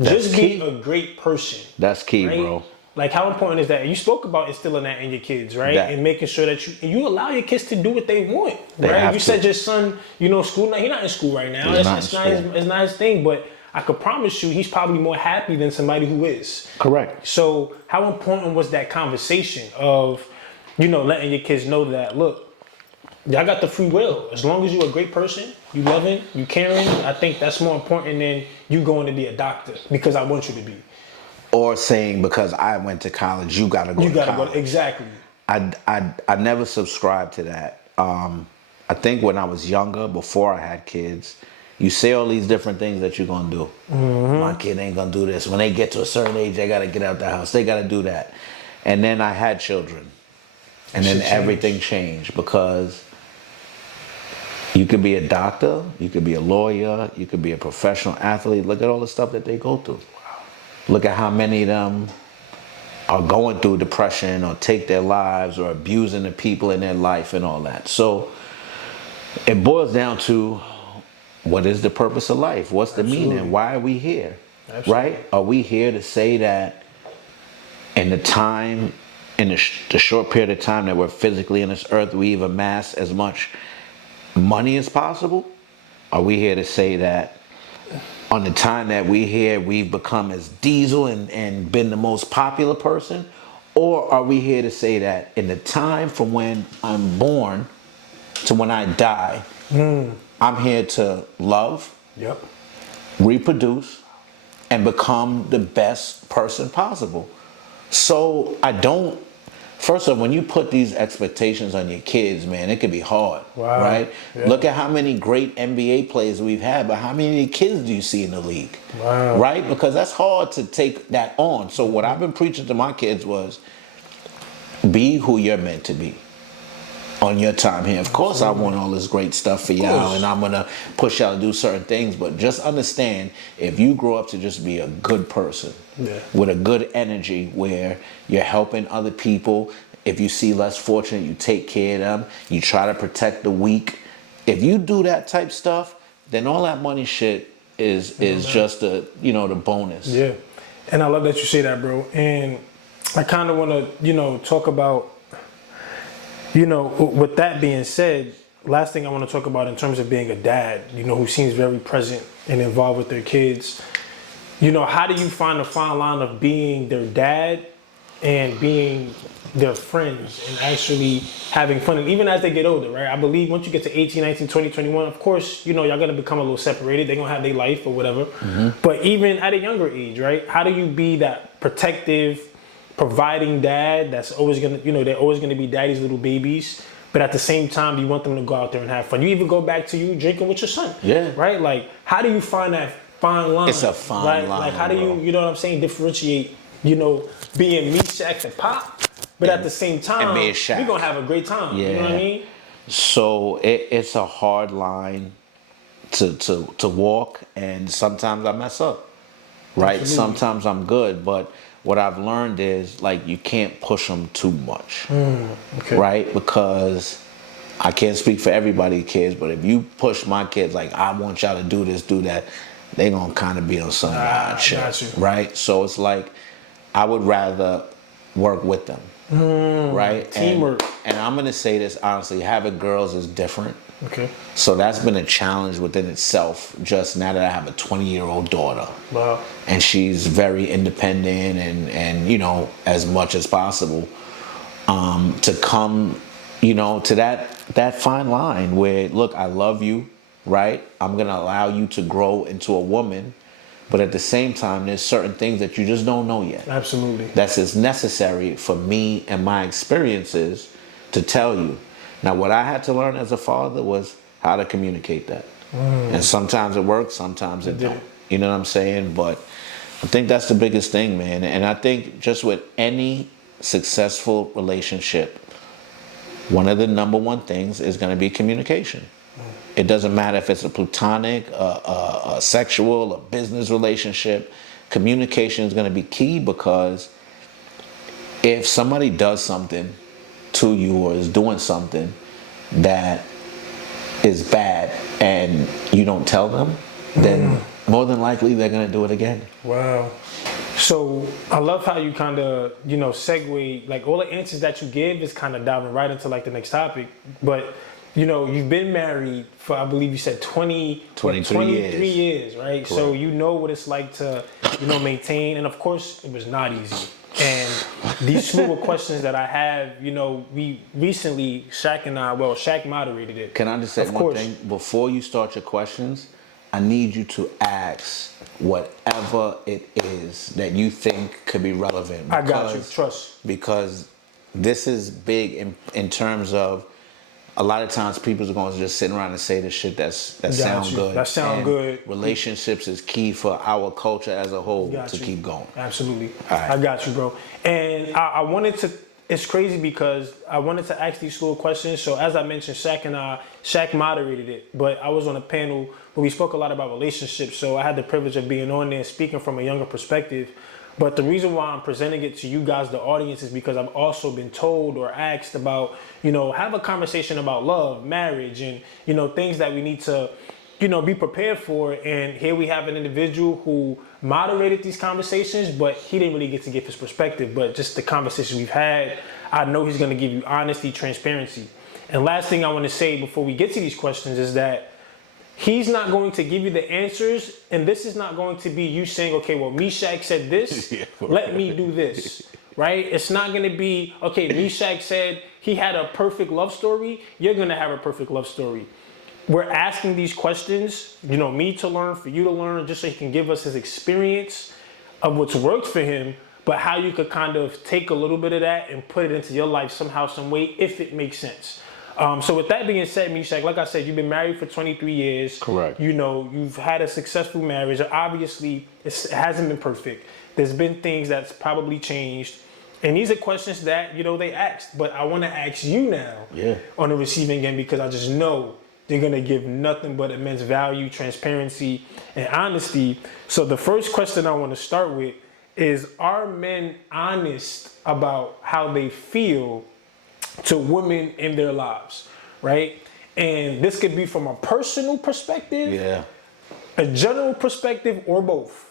Just be a great person. That's key, right? bro. Like how important is that? And you spoke about instilling that in your kids, right? And making sure that you allow your kids to do what they want, right? You said your son, you know, school, he's not in school right now. It's not his thing, but I could promise you he's probably more happy than somebody who is. Correct. So how important was that conversation of, you know, letting your kids know that, look, y'all got the free will. As long as you're a great person, you loving, you caring, I think that's more important than you going to be a doctor because I want you to be. Or saying because I went to college, you gotta go to college. Exactly. I never subscribed to that. I think when I was younger, before I had kids, you say all these different things that you're gonna do. Mm-hmm. My kid ain't gonna do this. When they get to a certain age, they gotta get out the house. They gotta do that. And then I had children. And then everything changed because you could be a doctor, you could be a lawyer, you could be a professional athlete. Look at all the stuff that they go through. Look at how many of them are going through depression or take their lives or abusing the people in their life and all that. So it boils down to what is the purpose of life? What's the meaning? Why are we here? Right? Are we here to say that in the time, in the short period of time that we're physically in this earth, we've amassed as much money as possible? Are we here to say that on the time that we're here, we've become as Diesel and been the most popular person? Or are we here to say that in the time from when I'm born to when I die, I'm here to love, reproduce, and become the best person possible? So first of all, when you put these expectations on your kids, man, it can be hard, right? Yeah. Look at how many great NBA players we've had, but how many kids do you see in the league, right? Because that's hard to take that on. So what I've been preaching to my kids was, be who you're meant to be on your time here. Of course, I want all this great stuff for y'all, and I'm going to push y'all to do certain things, but just understand, if you grow up to just be a good person, with a good energy where you're helping other people, if you see less fortunate, you take care of them, you try to protect the weak. If you do that type stuff, then all that money shit is just the bonus. Yeah. And I love that you say that, bro. And I kind of want to, talk about, with that being said, last thing I want to talk about in terms of being a dad, who seems very present and involved with their kids. How do you find the fine line of being their dad and being their friends and actually having fun? And even as they get older, right? I believe once you get to 18, 19, 20, 21, of course, y'all going to become a little separated. They're going to have their life or whatever. Mm-hmm. But even at a younger age, right? How do you be that protective, providing dad that's always going to, they're always going to be daddy's little babies, but at the same time, you want them to go out there and have fun. You even go back to you drinking with your son. Yeah. Right? Like, how do you find that fine line? It's a fine line. Like, how do you know what I'm saying, differentiate, being Meeshach and Pop, but at the same time, we're going to have a great time. Yeah. You know what I mean? So it's a hard line to walk, and sometimes I mess up. right? Absolutely. Sometimes I'm good, but what I've learned is like you can't push them too much, right? Because I can't speak for everybody's kids, but if you push my kids like I want y'all to do this, do that, they gonna kind of be on some wild shit, right? So it's like I would rather work with them, right? Teamwork. And I'm gonna say this honestly: having girls is different. Okay. So that's been a challenge within itself. Just now that I have a 20-year-old daughter, Wow. and she's very independent and you know as much as possible, to come, you know, to that fine line where look, I love you, right? I'm gonna allow you to grow into a woman, but at the same time, there's certain things that you just don't know yet. Absolutely. That's as necessary for me and my experiences to tell you. Now, what I had to learn as a father was how to communicate that. And sometimes it works, sometimes it don't. You know what I'm saying? But I think that's the biggest thing, man. And I think just with any successful relationship, one of the number one things is going to be communication. It doesn't matter if it's a platonic, a sexual, a business relationship. Communication is going to be key, because if somebody does something to you or is doing something that is bad and you don't tell them, then more than likely they're going to do it again. Wow. So I love how you kind of, you know, segue, like all the answers that you give is kind of diving right into like the next topic. But, you know, you've been married for, I believe you said 23 years, right? Correct. So you know what it's like to, you know, maintain. And of course, it was not easy. And these slew of questions that I have, you know, we recently, Shaq moderated it. Can I just say one thing? Before you start your questions, I need you to ask whatever it is that you think could be relevant. I got you, trust. Because this is big in terms of a lot of times people are going to just sit around and say the shit that sound good. That sound good. Relationships is key for our culture as a whole to keep going. Absolutely. Right. I got you, bro. And I wanted to, it's crazy because I wanted to ask these little questions. So as I mentioned, Shaq moderated it, but I was on a panel where we spoke a lot about relationships. So I had the privilege of being on there speaking from a younger perspective. But the reason why I'm presenting it to you guys, the audience, is because I've also been told or asked about, you know, have a conversation about love, marriage, and, you know, things that we need to, you know, be prepared for. And here we have an individual who moderated these conversations, but he didn't really get to give his perspective. But just the conversation we've had, I know he's going to give you honesty, transparency. And last thing I want to say before we get to these questions is that he's not going to give you the answers, and this is not going to be you saying, okay, well, Meeshach said this, let me do this, right? It's not going to be, okay, Meeshach said he had a perfect love story, you're going to have a perfect love story. We're asking these questions, you know, me to learn, for you to learn, just so he can give us his experience of what's worked for him, but how you could kind of take a little bit of that and put it into your life somehow, some way, if it makes sense. So with that being said, Meeshach, like I said, you've been married for 23 years. Correct. You know, you've had a successful marriage. Obviously, it hasn't been perfect. There's been things that's probably changed. And these are questions that, you know, they asked. But I want to ask you now on the receiving end, because I just know they're going to give nothing but immense value, transparency, and honesty. So the first question I want to start with is, are men honest about how they feel to women in their lives, right? And this could be from a personal perspective, a general perspective, or both.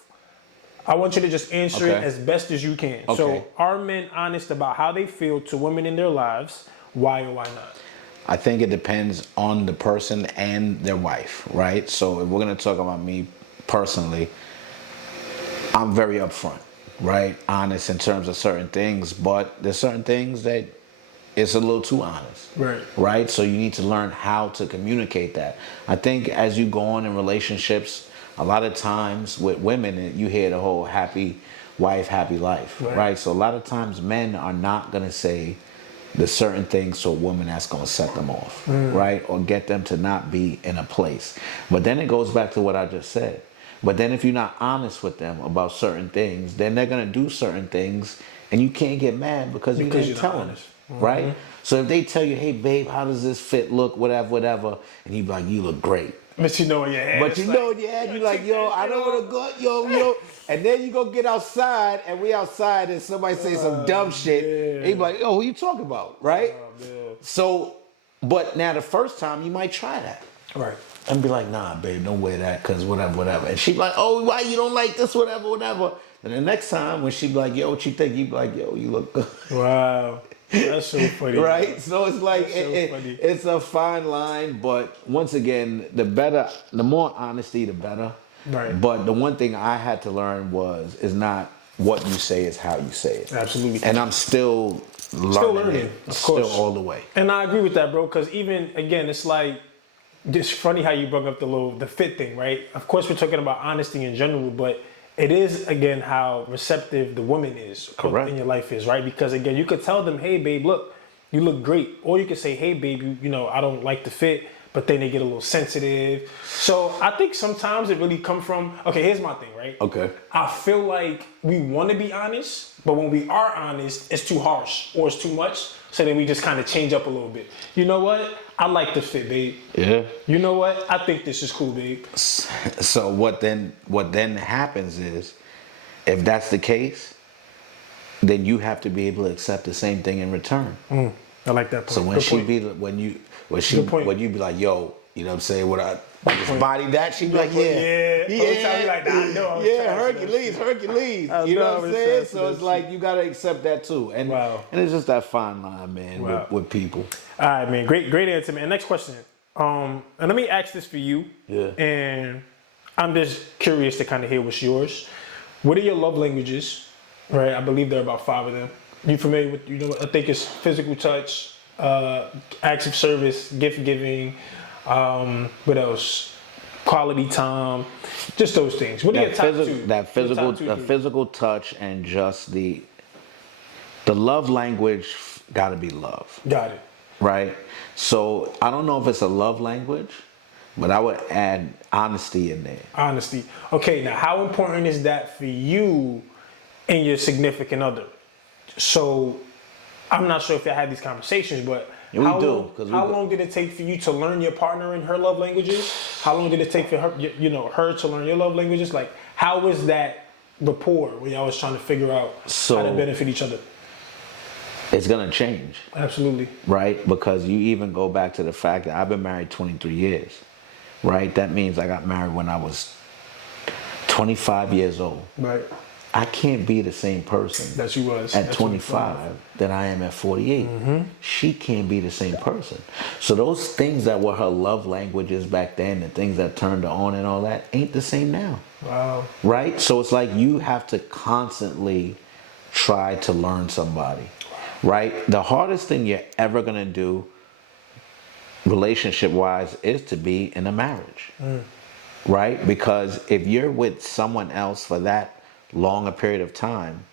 I want you to just answer it as best as you can. So are men honest about how they feel to women in their lives? Why or why not? I think it depends on the person and their wife, right? So if we're going to talk about me personally, I'm very upfront, right? Honest in terms of certain things, but there's certain things that it's a little too honest, right? So you need to learn how to communicate that. I think as you go on in relationships, a lot of times with women, you hear the whole happy wife, happy life, right? So a lot of times men are not going to say the certain things to a woman that's going to set them off, right? Or get them to not be in a place. But then it goes back to what I just said. But then if you're not honest with them about certain things, then they're going to do certain things, and you can't get mad because you didn't tell them. Right? So if they tell you, hey, babe, how does this fit, look, whatever, and you be like, you look great. But you know in your head. But you know in your head, you're like, yo, I don't want to go, yo. And then you go get outside, and we outside, and somebody say some dumb shit. And you be like, yo, who you talking about, right? So, but now the first time, you might try that. Right. And be like, nah, babe, don't wear that, because whatever. And she be like, oh, why you don't like this, whatever. And the next time, when she be like, yo, what you think? You be like, yo, you look good. Wow. That's so funny. Right? So it's like, it's a fine line, but once again, the more honesty, the better. Right. But the one thing I had to learn is not what you say, is how you say it. Absolutely. And I'm still learning it, of course. still all the way. And I agree with that, bro, because even, again, it's like, it's funny how you brought up the fit thing, right? Of course, we're talking about honesty in general, but it is, again, how receptive the woman is in your life is, right? Because, again, you could tell them, hey, babe, look, you look great. Or you could say, hey, babe, you know, I don't like the fit, but then they get a little sensitive. So I think sometimes it really comes from, okay, here's my thing, right? Okay. I feel like we want to be honest, but when we are honest, it's too harsh or it's too much. So then we just kind of change up a little bit. You know what? I like the fit, babe. Yeah. You know what? I think this is cool, babe. So what then happens is, if that's the case, then you have to be able to accept the same thing in return. I like that point. So when you be like, yo, you know what I'm saying, what I just body that, she be like, yeah. Like, nah, I know Hercules. You know what I'm saying? So it's like, you gotta accept that too. And it's just that fine line, man, with people. All right, man. Great answer, man. Next question. And let me ask this for you. Yeah. And I'm just curious to kind of hear what's yours. What are your love languages? Right. I believe there are about 5 of them. You familiar with? You know, I think it's physical touch, acts of service, gift giving. What else? Quality time. Just those things. What are your top two? That physical touch, and just the love language got to be love. Got it. Right? So I don't know if it's a love language, but I would add honesty in there. Honesty. Okay, now how important is that for you and your significant other? So I'm not sure if y'all had these conversations, but how long did it take for you to learn your partner and her love languages? How long did it take for her, her to learn your love languages? Like, how was that rapport when y'all was trying to figure out how to benefit each other? It's gonna change. Absolutely. Right? Because you even go back to the fact that I've been married 23 years. Right? That means I got married when I was 25 years old. Right. I can't be the same person that she was at 25 that I am at 48. Mm-hmm. She can't be the same person. So those things that were her love languages back then, the things that turned her on and all that, ain't the same now. Wow. Right? So it's like you have to constantly try to learn somebody. Right? The hardest thing you're ever going to do relationship-wise is to be in a marriage. Right? Because if you're with someone else for that long a period of time,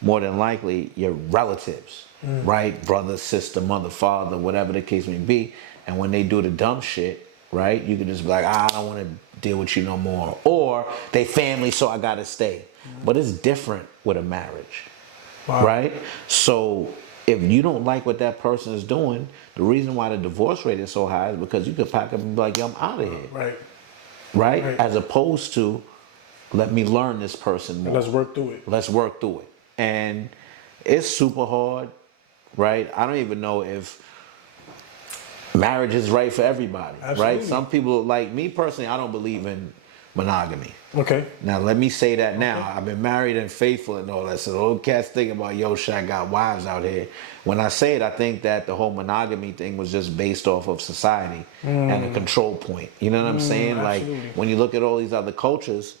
more than likely your relatives, right? Brother, sister, mother, father, whatever the case may be. And when they do the dumb shit, right? You can just be like, I don't want to deal with you no more. Or they family, so I got to stay. But it's different with a marriage, right? So if you don't like what that person is doing, the reason why the divorce rate is so high is because you could pack up and be like, yo, I'm out of here. Right? As opposed to, let me learn this person more. Let's work through it. And it's super hard, right? I don't even know if marriage is right for everybody, right? Some people, like me personally, I don't believe in monogamy. Okay. Now, let me say that now. Okay. I've been married and faithful and all that. So the old cats think about, yo, Shaq got wives out here. When I say it, I think that the whole monogamy thing was just based off of society and a control point. You know what I'm saying? Absolutely. Like, when you look at all these other cultures,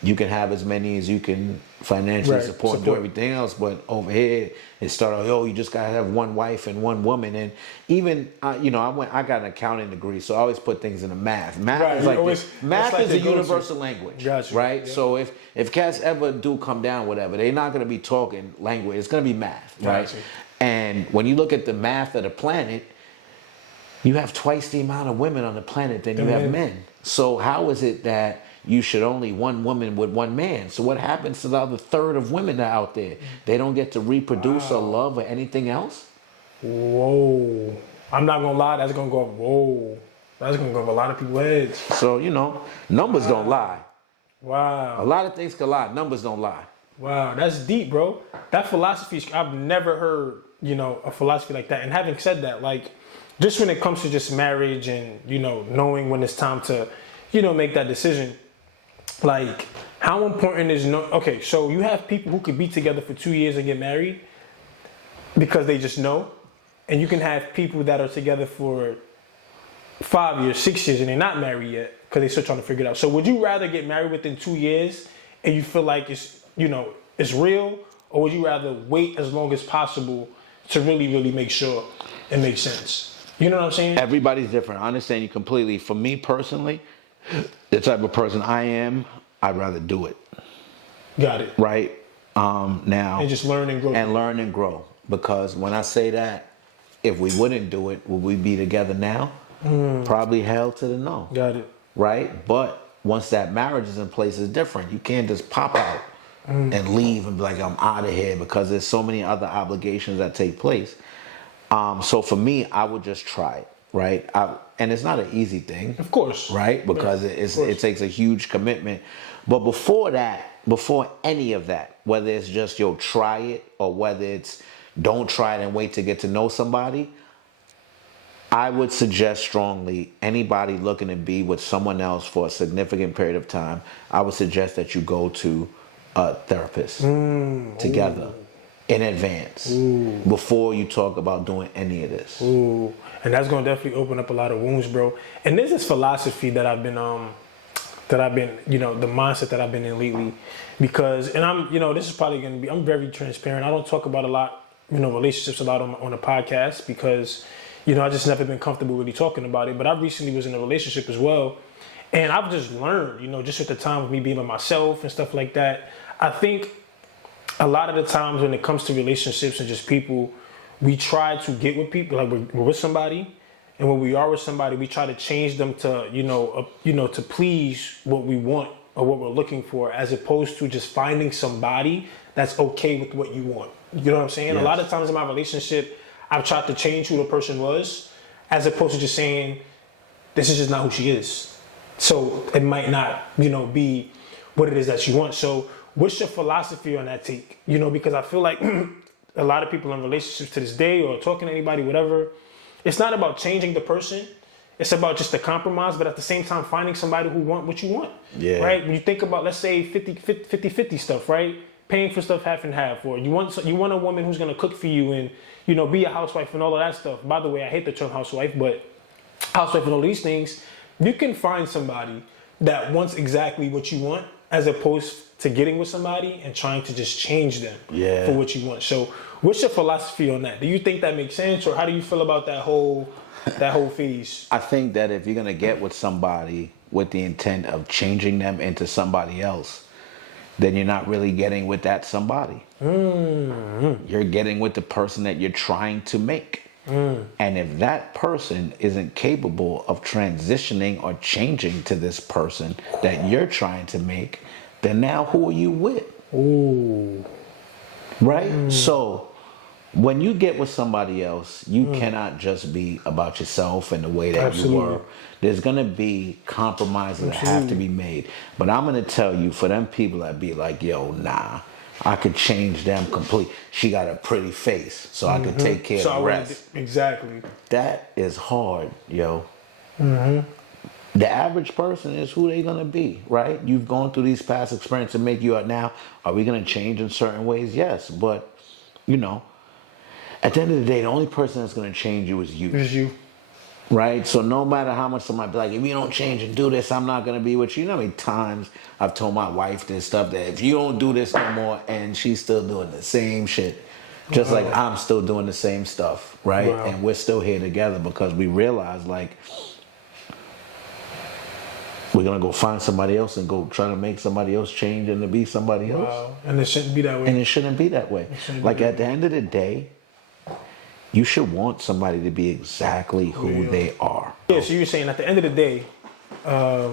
you can have as many as you can financially support and do everything else. But over here, it started, you just got to have one wife and one woman. And even, I got an accounting degree, so I always put things in the math. Math is a universal language, right? Yeah. So if cats ever do come down, whatever, they're not going to be talking language. It's going to be math, right? And when you look at the math of the planet, you have twice the amount of women on the planet than you have men. So how is it that you should only one woman with one man? So what happens to the other third of women that are out there? They don't get to reproduce or love or anything else? Whoa. I'm not going to lie, that's going to go, whoa. That's gonna go over a lot of people's heads. So, numbers don't lie. Wow. A lot of things can lie. Numbers don't lie. Wow, that's deep, bro. That philosophy, I've never heard, a philosophy like that. And having said that, like, just when it comes to just marriage and, knowing when it's time to, make that decision, like, how important is okay, so you have people who could be together for 2 years and get married because they just know. And you can have people that are together for 5 years, 6 years, and they're not married yet because they're still trying to figure it out. So would you rather get married within 2 years and you feel like it's real, or would you rather wait as long as possible to really, really make sure it makes sense? You know what I'm saying? Everybody's different. I understand you completely. For me personally, the type of person I am, I'd rather do it. Got it. Right? Now. And just learn and grow. And learn and grow. Because when I say that, if we wouldn't do it, would we be together now? Probably hell to the no. Got it. Right? But once that marriage is in place, it's different. You can't just pop out and leave and be like, I'm out of here, because there's so many other obligations that take place. So for me, I would just try it, right? And it's not an easy thing. Of course. Right? Because it takes a huge commitment. But before that, before any of that, whether it's just, try it, or whether it's don't try it and wait to get to know somebody, I would suggest strongly, anybody looking to be with someone else for a significant period of time, I would suggest that you go to a therapist together in advance before you talk about doing any of this. Ooh. And that's going to definitely open up a lot of wounds, bro. And there's this philosophy that I've been, the mindset that I've been in lately, because, and I'm, this is probably going to be, I'm very transparent. I don't talk about a lot, relationships a lot on a podcast because, I just never been comfortable really talking about it. But I recently was in a relationship as well. And I've just learned, just at the time of me being by myself and stuff like that, I think a lot of the times when it comes to relationships and just people, we try to get with people, like we're with somebody. And when we are with somebody, we try to change them to, to please what we want or what we're looking for, as opposed to just finding somebody that's okay with what you want. You know what I'm saying? Yes. A lot of times in my relationship, I've tried to change who the person was, as opposed to just saying, this is just not who she is. So it might not, be what it is that you want. So what's your philosophy on that take? Because I feel like a lot of people in relationships to this day, or talking to anybody, whatever, it's not about changing the person. It's about just a compromise, but at the same time, finding somebody who want what you want. Yeah. Right? When you think about, let's say 50-50 stuff, right? Paying for stuff half and half, or you want a woman who's gonna cook for you and, be a housewife and all of that stuff. By the way, I hate the term housewife, but housewife and all these things, you can find somebody that wants exactly what you want, as opposed to getting with somebody and trying to just change them for what you want. So what's your philosophy on that? Do you think that makes sense, or how do you feel about that whole phase? I think that if you're going to get with somebody with the intent of changing them into somebody else, then you're not really getting with that somebody. You're getting with the person that you're trying to make. And if that person isn't capable of transitioning or changing to this person that you're trying to make, then now who are you with? Ooh. Right? So when you get with somebody else, you cannot just be about yourself and the way that you were. There's going to be compromises that have to be made. But I'm going to tell you, for them people that be like, yo, nah, I could change them completely. She got a pretty face, so I could take care of the rest. Exactly. That is hard, yo. The average person is who they're going to be, right? You've gone through these past experiences to make you up now. Are we going to change in certain ways? Yes. But, at the end of the day, the only person that's going to change you is you. Is you. Right? So no matter how much somebody be like, if you don't change and do this, I'm not going to be with you. You know how many times I've told my wife this stuff, that if you don't do this no more, and she's still doing the same shit, just like I'm still doing the same stuff, right? Wow. And we're still here together because we realize, like, we're going to go find somebody else and go try to make somebody else change and to be somebody else. Wow. And it shouldn't be that way. And it shouldn't be that way. Like, at the end of the day, you should want somebody to be exactly who they are. Yeah, so you're saying at the end of the day, the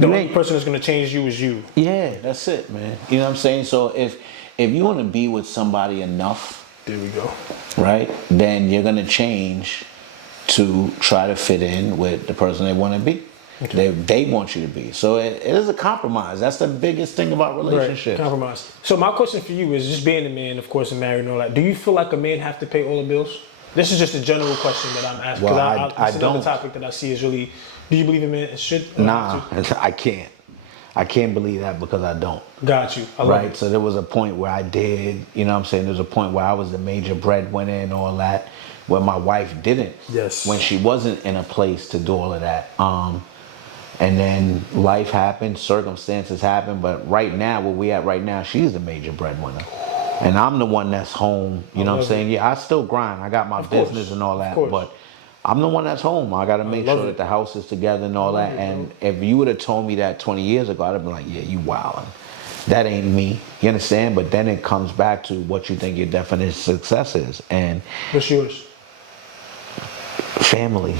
only person that's going to change you is you. Yeah, that's it, man. You know what I'm saying? So if you want to be with somebody enough, there we go. Right? Then you're going to change to try to fit in with the person they want to be. Okay. They want you to be. So it is a compromise. That's the biggest thing about relationships. Right. Compromise. So my question for you is, just being a man, of course, and married and all that, do you feel like a man have to pay all the bills? This is just a general question that I'm asking. Well, I don't. Another topic that I see is really, do you believe a man should? Nah, I can't. I can't believe that because I don't. Got you. Right? So there was a point where I did, you know what I'm saying? There was a point where I was the major breadwinner and all that, where my wife didn't. Yes. When she wasn't in a place to do all of that. And then life happened, circumstances happened, but right now, where we at right now, she's the major breadwinner. And I'm the one that's home, you know what I'm saying? Yeah, I still grind. I got my business and all that, but I'm the one that's home. I got to make sure that the house is together and all that. And if you would have told me that 20 years ago, I'd have been like, yeah, you wildin'. That ain't me. You understand? But then it comes back to what you think your definition of success is. And what's yours? Family.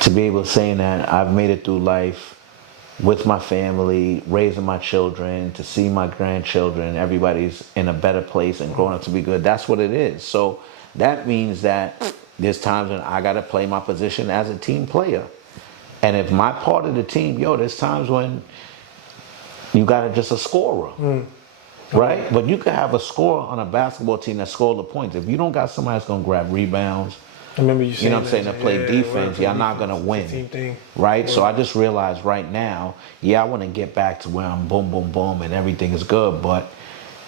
To be able to say that I've made it through life with my family, raising my children, to see my grandchildren, everybody's in a better place and growing up to be good. That's what it is. So that means that there's times when I got to play my position as a team player. And if my part of the team, there's times when you got to just a scorer, right? But you could have a scorer on a basketball team that score the points. If you don't got somebody that's going to grab rebounds, I remember you saying, know what I'm saying, to play defense, y'all not going to win, right? So I just realized right now, I want to get back to where I'm boom, boom, boom, and everything is good, but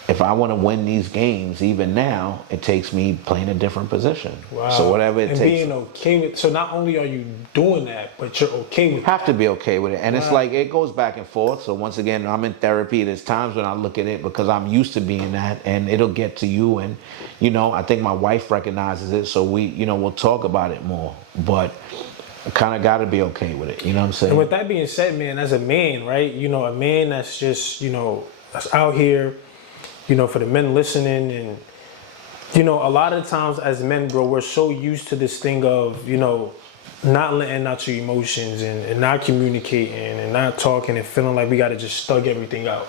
if I want to win these games, even now, it takes me playing a different position. Wow. So whatever it and takes. Being okay with, so not only are you doing that, but you're okay with it. Have to be okay with it. And it's like, it goes back and forth. So once again, I'm in therapy. There's times when I look at it because I'm used to being that, and it'll get to you. And, I think my wife recognizes it. So we'll talk about it more. But I kind of got to be okay with it. You know what I'm saying? And with that being said, man, as a man, right, a man that's just, that's out here, for the men listening, and, a lot of the times as men grow, we're so used to this thing of, not letting out your emotions and not communicating and not talking and feeling like we got to just thug everything out.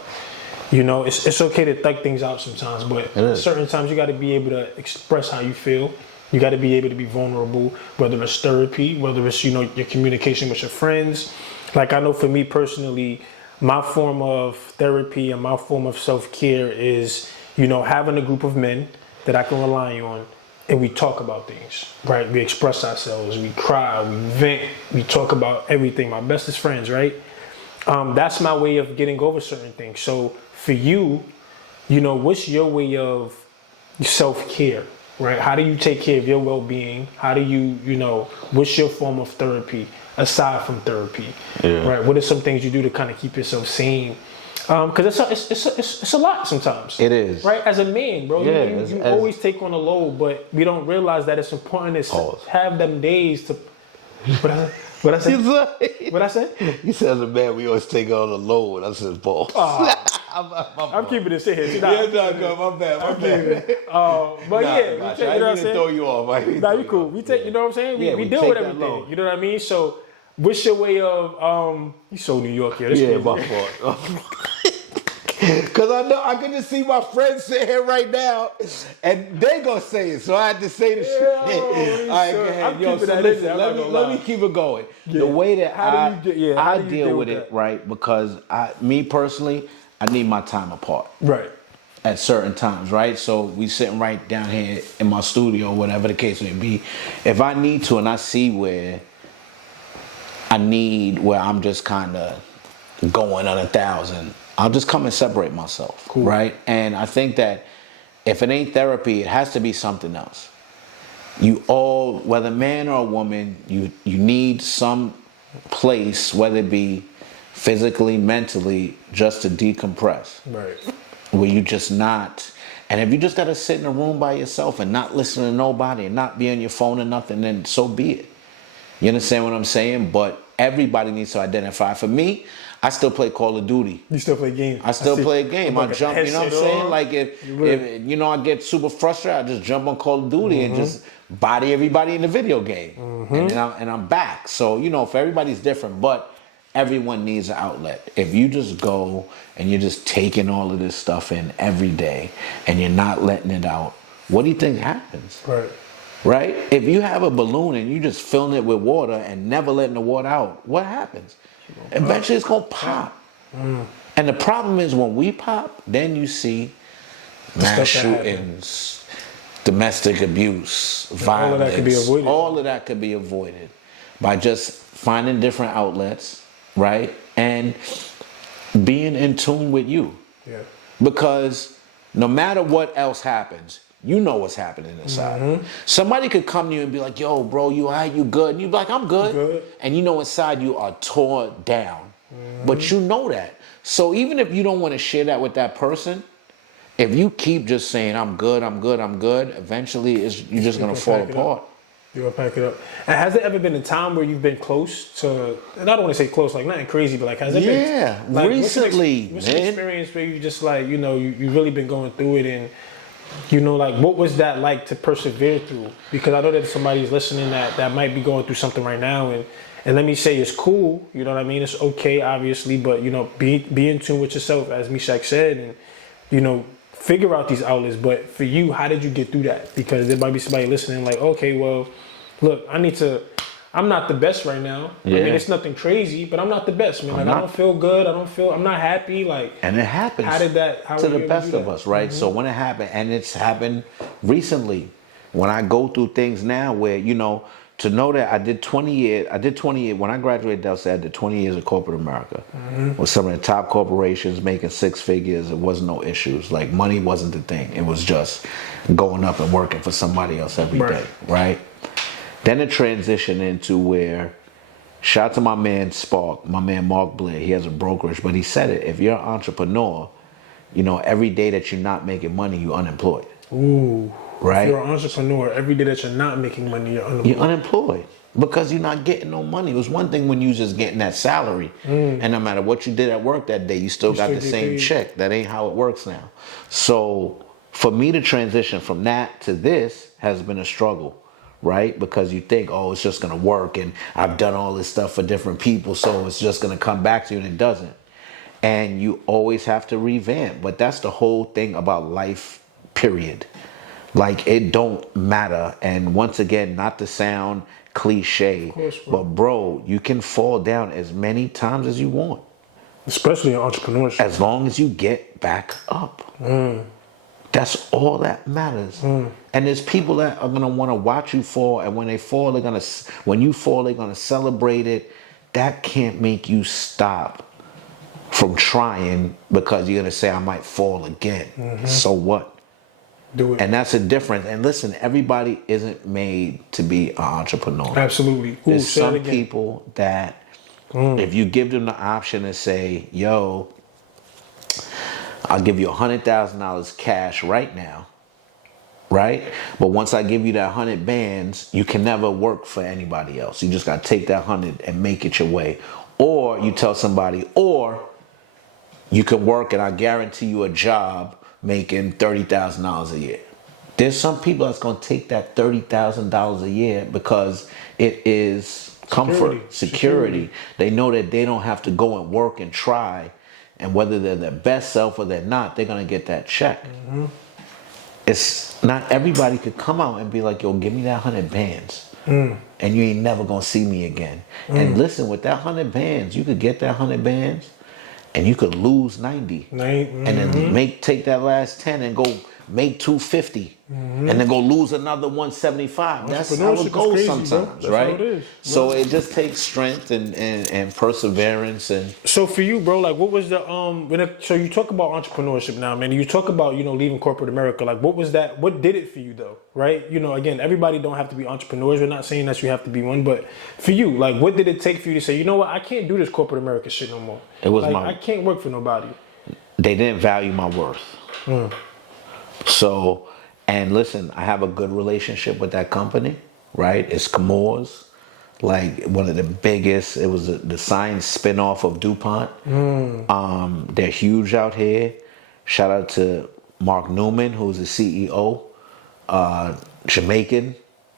It's okay to thug things out sometimes, but certain times you got to be able to express how you feel. You got to be able to be vulnerable, whether it's therapy, whether it's, your communication with your friends. Like, I know for me personally, my form of therapy and my form of self-care is, having a group of men that I can rely on, and we talk about things, right? We express ourselves, we cry, we vent, we talk about everything. My bestest friends, right? That's my way of getting over certain things. So for you, what's your way of self-care, right? How do you take care of your well-being? How do you, what's your form of therapy aside from therapy, right? What are some things you do to kind of keep yourself sane? Because it's a lot sometimes. It is. Right? As a man, bro, you always take on a load, but we don't realize that it's important to have them days to... What I said? What I said? You said, as a man, we always take on a load. I said, balls. I'm keeping this in here. My bad. But you know what I'm saying? Throw you off. You cool. We take, you know what I'm saying? We deal with everything. You know what I mean? So, what's your way of, you so New York here. Yeah, my fault. Because I know I can just see my friends sitting here right now, and they gonna say it, so I had to say the shit. All right, go ahead. Yo, so listen, let me keep it going. Yeah. The way that I deal with it, right? Because me personally, I need my time apart. Right. At certain times, right? So we sitting right down here in my studio, whatever the case may be. If I need to, and I see where I'm just kind of going on 1,000. I'll just come and separate myself, right? And I think that if it ain't therapy, it has to be something else. You all, whether man or woman, you need some place, whether it be physically, mentally, just to decompress. Right. Where you just not, and if you just gotta sit in a room by yourself and not listen to nobody and not be on your phone or nothing, then so be it. You understand what I'm saying? But everybody needs to identify. For me, I still play Call of Duty. You still play games? I still play a game. I jump, you know what I'm saying? Like if I get super frustrated, I just jump on Call of Duty and just body everybody in the video game. And I'm back. So, for everybody's different, but everyone needs an outlet. If you just go and you're just taking all of this stuff in every day and you're not letting it out, what do you think happens? Right. right? If you have a balloon and you just filling it with water and never letting the water out, what happens? Eventually it's gonna pop. And the problem is when we pop, then you see mass shootings, domestic abuse, violence. All of that could be avoided. All of that could be avoided by just finding different outlets, right? And being in tune with you. Yeah. Because no matter what else happens, you know what's happening inside. Somebody could come to you and be like, yo, bro, you all right? You good? And you be like, I'm good. And you know inside you are torn down. But you know that. So even if you don't want to share that with that person, if you keep just saying, I'm good, eventually you're just going to fall apart. You're going to pack it up. And has there ever been a time where you've been close to, and I don't want to say close, like nothing crazy, but like has there been? Like, recently, what's an experience where you just like, you know, you really been going through it and, you know, like what was that like to persevere through? Because I know that somebody's listening that might be going through something right now and let me say it's cool, you know what I mean? It's okay, obviously, but, you know, be in tune with yourself, as Meeshach said, and, you know, figure out these outlets. But for you, how did you get through that? Because there might be somebody listening like, okay, well, look, I'm not the best right now. Yeah. I mean, it's nothing crazy, but I'm not the best, man. Like, I don't feel good. I'm not happy. Like, and it happens to the best of us, right? So when it happened, and it's happened recently, when I go through things now where, you know, to know that I did 20 years, when I graduated Del State, I did 20 years of corporate America with some of the top corporations making six figures. It wasn't no issues. Like money wasn't the thing. It was just going up and working for somebody else every day, right? Then it transitioned into where, shout out to my man Spark, my man Mark Blair. He has a brokerage, but he said it. If you're an entrepreneur, you know, every day that you're not making money, you're unemployed. Ooh. Right? If you're an entrepreneur, every day that you're not making money, you're unemployed. You're unemployed because you're not getting no money. It was one thing when you was just getting that salary, and no matter what you did at work that day, you still got the same check. That ain't how it works now. So for me to transition from that to this has been a struggle, right? Because you think, oh, it's just gonna work, and I've done all this stuff for different people, so it's just gonna come back to you, and it doesn't. And you always have to revamp. But that's the whole thing about life, period. Like, it don't matter. And once again, not to sound cliche, but bro, you can fall down as many times as you want. Especially in entrepreneurship. As long as you get back up. That's all that matters. And there's people that are gonna want to watch you fall, and when they fall, when you fall, they're gonna celebrate it. That can't make you stop from trying, because you're gonna say, I might fall again. So what? Do it. And that's a difference. And listen, everybody isn't made to be an entrepreneur. Absolutely. There's some people that if you give them the option to say, yo, I'll give you $100,000 cash right now, right? But once I give you that 100 bands, you can never work for anybody else. You just got to take that 100 and make it your way. Or you tell somebody, or you can work and I guarantee you a job making $30,000 a year. There's some people that's going to take that $30,000 a year because it is comfort, security. They know that they don't have to go and work and try, and whether they're their best self or they're not, they're going to get that check. It's not everybody could come out and be like, yo, give me that 100 bands and you ain't never going to see me again. And listen, with that 100 bands, you could get that 100 bands and you could lose 90, and then take that last 10 and go make 250, and then go lose another 175. That's how it goes sometimes, right? So it just takes strength and perseverance. And so for you, bro, like what was the so you talk about entrepreneurship now, man. You talk about, you know, leaving corporate America. Like what was that? What did it for you though, right? You know, again, everybody don't have to be entrepreneurs. We're not saying that you have to be one, but for you, like what did it take for you to say, you know what, I can't do this corporate America shit no more. It was like, I can't work for nobody. They didn't value my worth. So, and listen, I have a good relationship with that company, right? It's Chemours, like one of the biggest. It was the science spinoff of DuPont. They're huge out here. Shout out to Mark Newman, who's the CEO, Jamaican,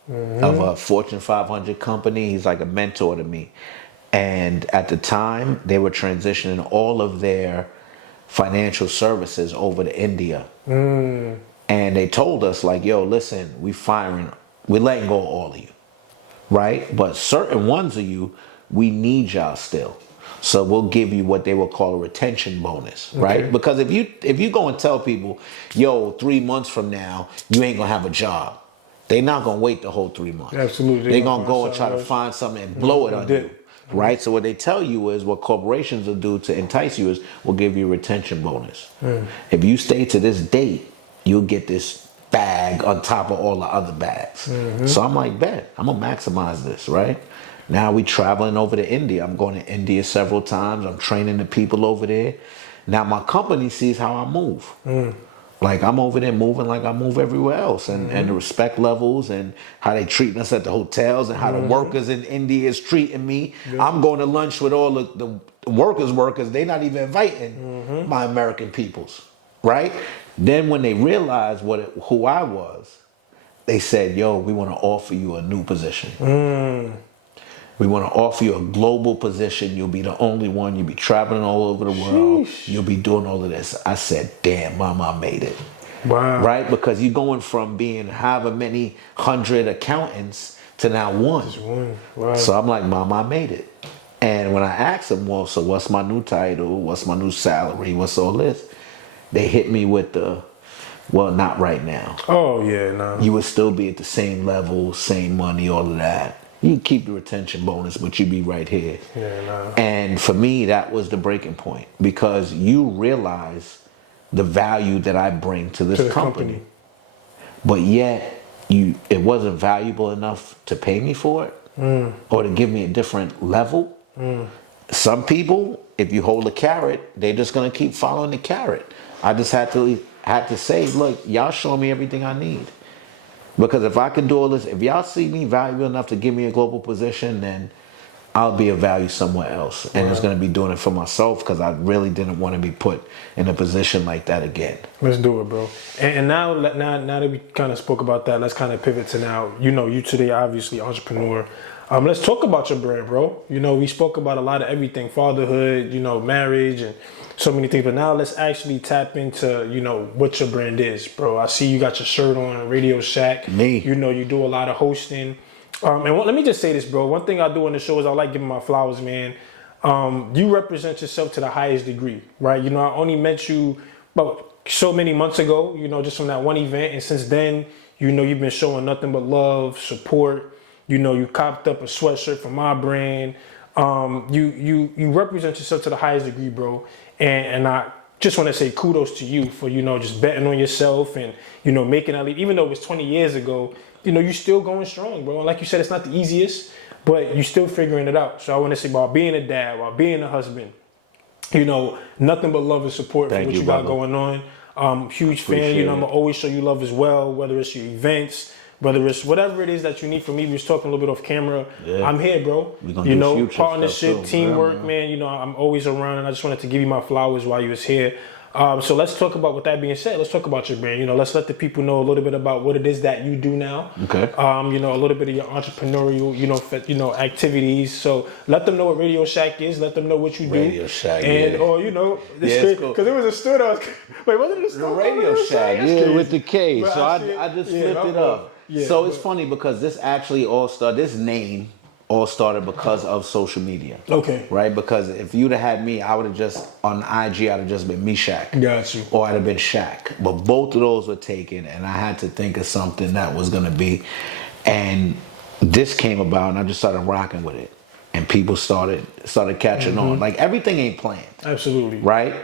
of a Fortune 500 company. He's like a mentor to me. And at the time, they were transitioning all of their financial services over to India. And they told us like, yo, listen, we firing we're letting go of all of you, right? But certain ones of you, we need y'all still. So we'll give you what they will call a retention bonus, right? Okay. Because if you go and tell people, yo, 3 months from now, you ain't gonna have a job, they're not gonna wait the whole 3 months. Absolutely. They're gonna go and try to find something and blow it on you, right? So what they tell you is, what corporations will do to entice you is, we'll give you a retention bonus. If you stay to this date, you'll get this bag on top of all the other bags. So I'm like, bet, I'm gonna maximize this, right? Now we traveling over to India. I'm going to India several times. I'm training the people over there. Now my company sees how I move. Like I'm over there moving like I move everywhere else, and the respect levels and how they treating us at the hotels and how the workers in India is treating me. I'm going to lunch with all the workers. They're not even inviting my American peoples, right? Then when they realized who I was, they said, yo, we want to offer you a new position. We want to offer you a global position. You'll be the only one. You'll be traveling all over the world. You'll be doing all of this. I said, damn, mama, I made it. Wow. Right? Because you're going from being however many 100 accountants to now one. Just one. Wow. So I'm like, mama, I made it. And when I asked them, well, so what's my new title? What's my new salary? What's all this? They hit me with well, not right now. Oh, yeah, no. You would still be at the same level, same money, all of that. You keep the retention bonus, but you be right here. Yeah, no. And for me, that was the breaking point, because you realize the value that I bring to this company. But yet, it wasn't valuable enough to pay me for it or to give me a different level. Some people, if you hold a carrot, they're just going to keep following the carrot. I just had to say, look, y'all show me everything I need. Because if I can do all this, if y'all see me valuable enough to give me a global position, then I'll be of value somewhere else. And it's going to be doing it for myself, because I really didn't want to be put in a position like that again. Let's do it, bro. And now that we kind of spoke about that, let's kind of pivot to now, you today, obviously, entrepreneur. Let's talk about your brand, bro. We spoke about a lot of everything, fatherhood, marriage, and so many things. But now let's actually tap into, what your brand is, bro. I see you got your shirt on, Radio Shack. Me. You do a lot of hosting. Let me just say this, bro. One thing I do on the show is I like giving my flowers, man. You represent yourself to the highest degree, right? I only met you about so many months ago, just from that one event. And since then, you've been showing nothing but love, support. You copped up a sweatshirt from my brand. You represent yourself to the highest degree, bro. And I just want to say kudos to you for, just betting on yourself and, making that leap. Even though it was 20 years ago, you're still going strong, bro. And like you said, it's not the easiest, but you're still figuring it out. So I want to say, while being a dad, while being a husband, nothing but love and support for what you got going on. Huge fan. I'm going to always show you love as well, whether it's your events, whether it's whatever it is that you need from me. We was talking a little bit off camera. Yeah. I'm here, bro. Partnership, teamwork, man. I'm always around, and I just wanted to give you my flowers while you was here. So let's talk about, with that being said, let's talk about your brand. Let's let the people know a little bit about what it is that you do now. Okay. A little bit of your entrepreneurial, activities. So let them know what Radio Shack is. Let them know what you do. Radio Shack, and because it was a store that was. Wait, wasn't it a store? Radio Shack, with the K. So I just flipped it up. Yeah, so it's funny because this actually this name all started because of social media. Okay. Right? Because if you'd have had me, I would have just, on IG, I'd have just been Meeshach. Got you. Or I'd have been Shaq. But both of those were taken, and I had to think of something that was going to be. And this came about, and I just started rocking with it. And people started catching on. Like, everything ain't planned. Absolutely. Right?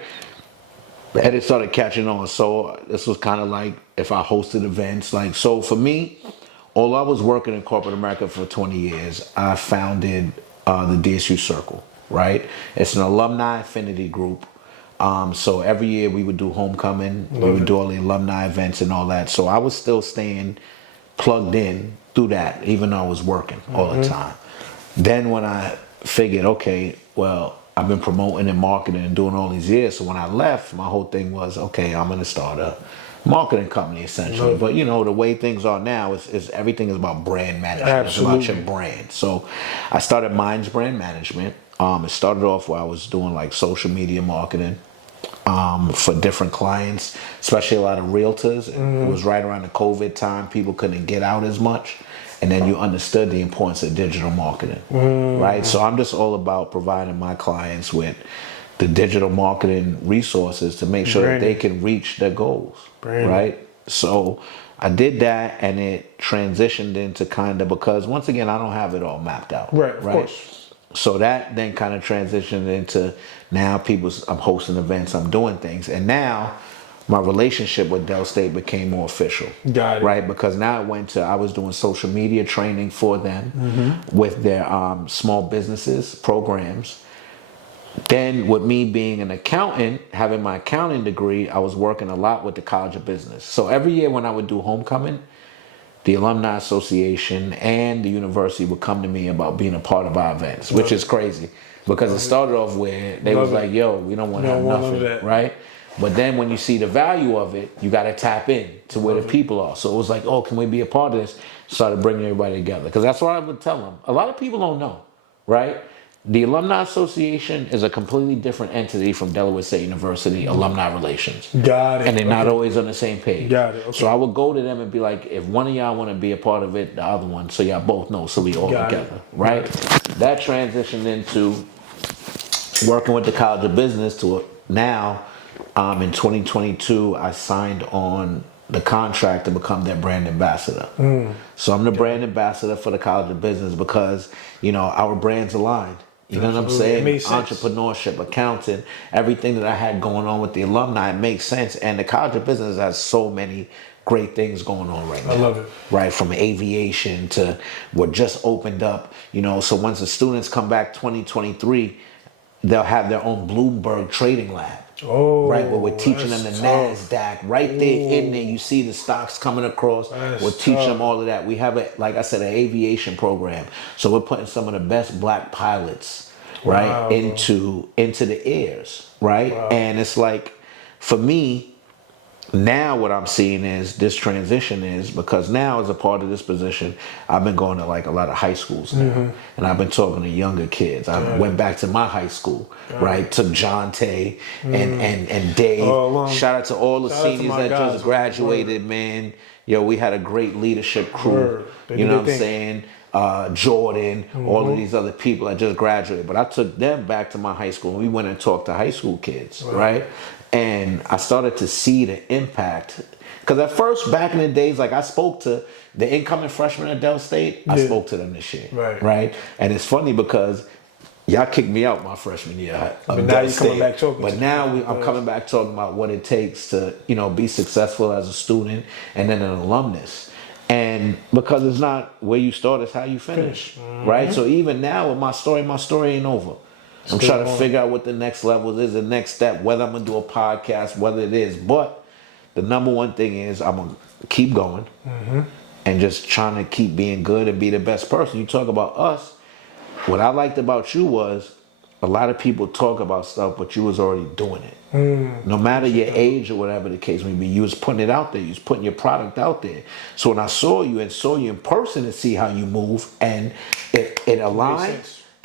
And it started catching on. So this was kind of like if I hosted events. So for me, although I was working in corporate America for 20 years, I founded the DSU Circle, right? It's an alumni affinity group. So every year we would do homecoming. We would do all the alumni events and all that. So I was still staying plugged in through that, even though I was working all the time. Then when I figured, okay, well, I've been promoting and marketing and doing all these years. So when I left, my whole thing was, okay, I'm going to start a marketing company essentially. But the way things are now is everything is about brand management. Absolutely. It's about your brand. So I started Minds Brand Management. It started off where I was doing like social media marketing for different clients, especially a lot of realtors. It was right around the COVID time. People couldn't get out as much. and then you understood the importance of digital marketing, right? So I'm just all about providing my clients with the digital marketing resources to make sure that they can reach their goals, right? So I did that, and it transitioned into kind of, because once again, I don't have it all mapped out, Right, of course. So that then kind of transitioned into now I'm hosting events, I'm doing things, and now my relationship with Del State became more official. Got it. Right? Because now I was doing social media training for them with their small businesses programs. Then with me being an accountant, having my accounting degree, I was working a lot with the College of Business. So every year when I would do homecoming, the Alumni Association and the university would come to me about being a part of our events, which is crazy. Because it started off where they was like, yo, we don't want to have nothing, right? But then when you see the value of it, you got to tap in to where the people are. So it was like, oh, can we be a part of this? Started bringing everybody together. Because that's what I would tell them. A lot of people don't know, right? The Alumni Association is a completely different entity from Delaware State University Alumni Relations. Got it. And they're not always on the same page. Got it. Okay. So I would go to them and be like, if one of y'all want to be a part of it, the other one, so y'all both know, so we all together, right? That transitioned into working with the College of Business to now, in 2022, I signed on the contract to become their brand ambassador. So I'm the brand ambassador for the College of Business because, our brands aligned. You know what I'm saying? Entrepreneurship, accounting, everything that I had going on with the alumni, it makes sense. And the College of Business has so many great things going on right now. I love it. Right, from aviation to what just opened up. So once the students come back 2023, they'll have their own Bloomberg trading lab. Oh, right, where we're teaching them the NASDAQ. Right there in there, you see the stocks coming across. We'll teach them all of that. We have like I said, an aviation program. So we're putting some of the best black pilots, right, into the airs, right? Wow. And it's like, for me, now what I'm seeing is this transition is because now as a part of this position, I've been going to like a lot of high schools now, and I've been talking to younger kids. I went back to my high school, right? Took John Tay and Dave. Shout out to all the seniors that just graduated, man. Yo, we had a great leadership crew. You know what I'm saying? Jordan, all of these other people that just graduated. But I took them back to my high school, and we went and talked to high school kids, right? And I started to see the impact. Because at first, back in the days, like I spoke to the incoming freshmen at Del State, I spoke to them this year, right? And it's funny because y'all kicked me out my freshman year. But now you're coming back talking. But now I'm coming back talking about what it takes to, be successful as a student and then an alumnus. And because it's not where you start, it's how you finish, right? So even now with my story ain't over. I'm trying to figure out what the next level is, the next step, whether I'm going to do a podcast, whether it is. But the number one thing is I'm going to keep going and just trying to keep being good and be the best person. You talk about us. What I liked about you was a lot of people talk about stuff, but you was already doing it. No matter your age or whatever the case may be, you was putting it out there. You was putting your product out there. So when I saw you in person to see how you move and it aligned,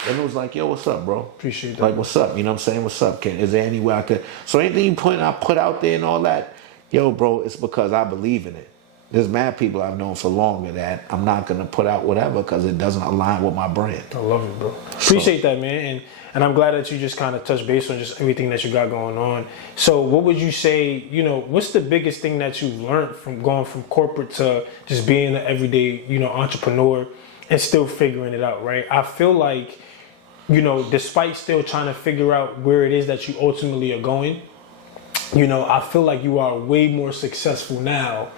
and it was like, yo, what's up, bro? Appreciate that. Like, what's up? You know what I'm saying? What's up, Ken? Is there any way I could... So anything I put out there and all that, yo, bro, it's because I believe in it. There's mad people I've known for longer that I'm not going to put out whatever because it doesn't align with my brand. I love it, bro. Appreciate that, man. And I'm glad that you just kind of touched base on just everything that you got going on. So what would you say, what's the biggest thing that you've learned from going from corporate to just being an everyday, entrepreneur and still figuring it out, right? I feel like, despite still trying to figure out where it is that you ultimately are going, I feel like you are way more successful now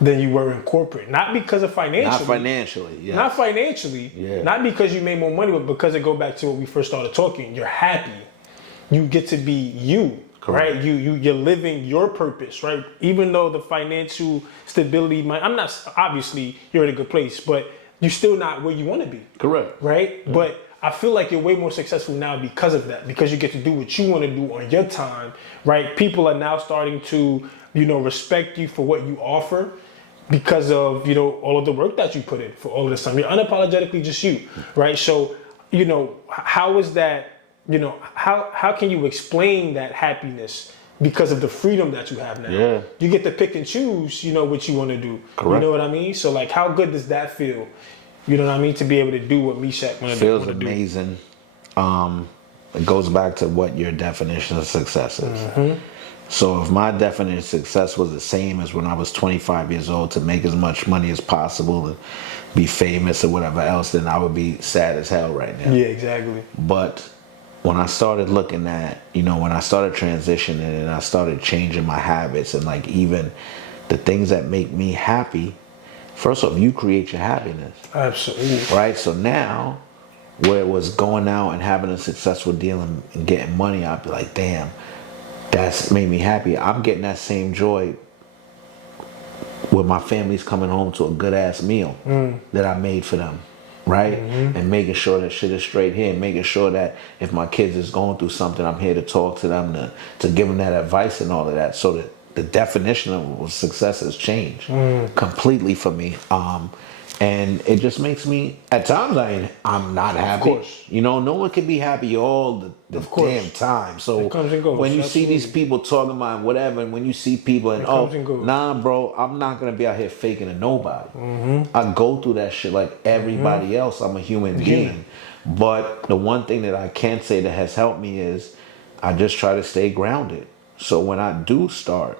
than you were in corporate. Not because of financially. Not financially, yeah. Not financially. Yeah. Not because you made more money, but because it go back to what we first started talking. You're happy. You get to be you. Correct. Right? You're living your purpose, right? Even though the financial stability obviously you're in a good place, but you're still not where you want to be. Correct. Right? Yeah. But I feel like you're way more successful now because of that, because you get to do what you want to do on your time, right? People are now starting to, respect you for what you offer because of, all of the work that you put in for all of this time. You're unapologetically just you, right? So, how is that, how can you explain that happiness because of the freedom that you have now. Yeah. You get to pick and choose, you know, what you want to do. Correct. You know what I mean? So like, how good does that feel? You know what I mean? To be able to do what Meeshach want to do. Feels amazing. It goes back to what your definition of success is. Mm-hmm. So if my definition of success was the same as when I was 25 years old, to make as much money as possible and be famous or whatever else, then I would be sad as hell right now. Yeah, exactly. But when I started looking at, you know, when I started transitioning and I started changing my habits and like even the things that make me happy, first off, you create your happiness. Absolutely. Right? So now, where it was going out and having a successful deal and getting money, I'd be like, damn, that's made me happy. I'm getting that same joy when my family's coming home to a good ass meal that I made for them. Right? Mm-hmm. And making sure that shit is straight here, and making sure that if my kids is going through something, I'm here to talk to them, to give them that advice and all of that. So that the definition of success has changed completely for me. And it just makes me, at times I'm not happy. Of course. You know, no one can be happy all the damn time. So it comes and goes. when you Absolutely. see these people talking about whatever, and when you see people and nah, bro, I'm not gonna be out here faking to nobody. Mm-hmm. I go through that shit like everybody else. I'm a human being. But the one thing that I can say that has helped me is I just try to stay grounded. So when I do start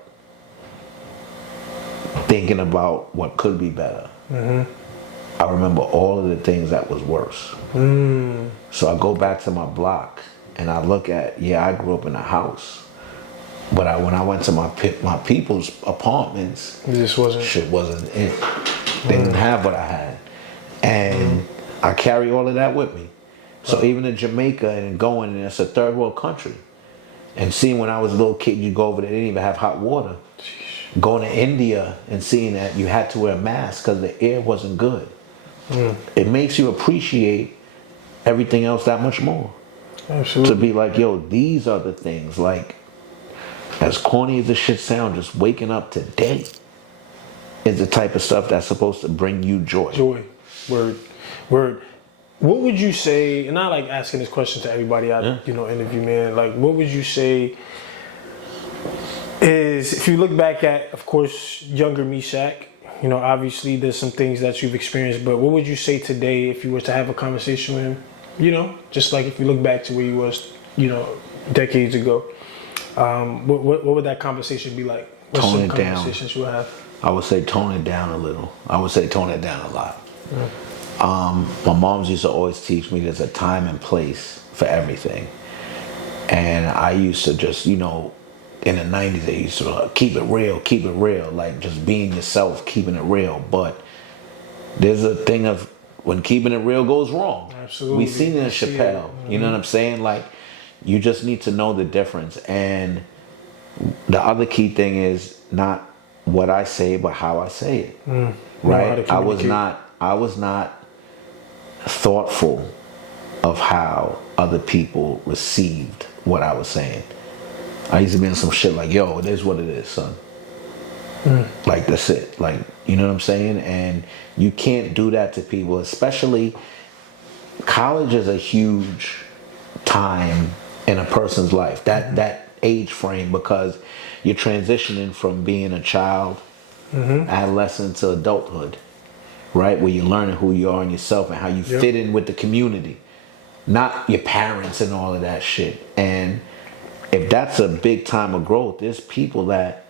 thinking about what could be better, I remember all of the things that was worse. So I go back to my block and I look at, I grew up in a house, but when I went to my people's apartments, shit wasn't it. They didn't have what I had, and I carry all of that with me. So even in Jamaica and going, and it's a third world country, and seeing when I was a little kid, you go over there, they didn't even have hot water. Going to India and seeing that you had to wear a mask because the air wasn't good. It makes you appreciate everything else that much more. Absolutely. To be like, yo, these are the things, like, as corny as the shit sounds, just waking up today is the type of stuff that's supposed to bring you joy. Joy. Word. What would you say, and I like asking this question to everybody I interview, man, like what would you say is, if you look back at, of course, younger Meeshach, you know, obviously there's some things that you've experienced, but what would you say today if you were to have a conversation with him? You know, just like if you look back to where he was, you know, decades ago, what would that conversation be like? What's Tone some it down. conversations you would have? I would say tone it down a little. I would say tone it down a lot. My moms used to always teach me there's a time and place for everything. And I used to just, you know, in the 90s, they used to keep it real, like just being yourself, keeping it real. But there's a thing of when keeping it real goes wrong. Absolutely. We've seen it in Chappelle. You know what I'm saying? Like, you just need to know the difference. And the other key thing is not what I say, but how I say it. Right? I was not thoughtful of how other people received what I was saying. I used to be in some shit like, yo, it is what it is, son. Like, that's it. Like, you know what I'm saying? And you can't do that to people, especially college is a huge time in a person's life, that age frame, because you're transitioning from being a child, adolescent to adulthood, right? Where you're learning who you are and yourself and how you fit in with the community, not your parents and all of that shit. And if that's a big time of growth, there's people that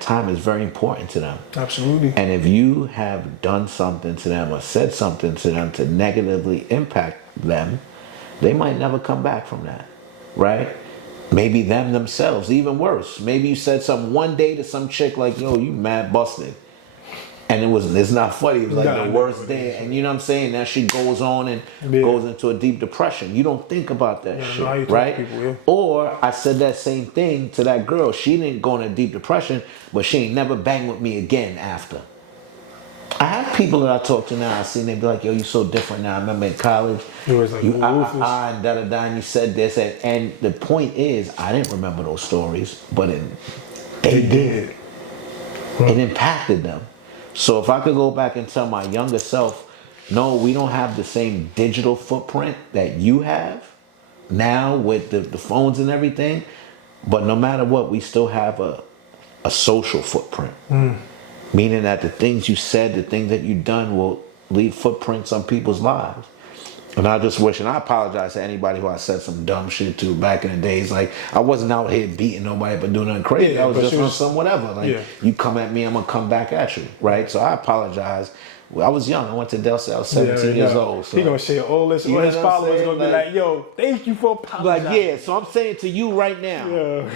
time is very important to them. Absolutely. And if you have done something to them or said something to them to negatively impact them, they might never come back from that, right? Maybe them themselves, even worse. Maybe you said something one day to some chick like, yo, you mad busted. And it's not funny. It was like the worst day. And you know what I'm saying? Now she goes on and goes into a deep depression. You don't think about that shit, right? People, Or I said that same thing to that girl. She didn't go in a deep depression, but she ain't never banged with me again after. I have people that I talk to now, I see, and they be like, yo, you so different now. I remember in college, you was like, and da-da-da, and you said this. And the point is, I didn't remember those stories, but they did. It impacted them. So if I could go back and tell my younger self, no, we don't have the same digital footprint that you have now with the phones and everything, But no matter what, we still have a social footprint. Meaning that the things you said, the things that you've done will leave footprints on people's lives. And I just wish, and I apologize to anybody who I said some dumb shit to back in the days. Like, I wasn't out here beating nobody but doing nothing crazy. I was just on some whatever. Like, you come at me, I'm going to come back at you, right? So I apologize. I was young. I went to Del Cel, 17 years old. So. He going to share all this. All his followers going to be like, yo, thank you for apologizing. Like, yeah, so I'm saying to you right now,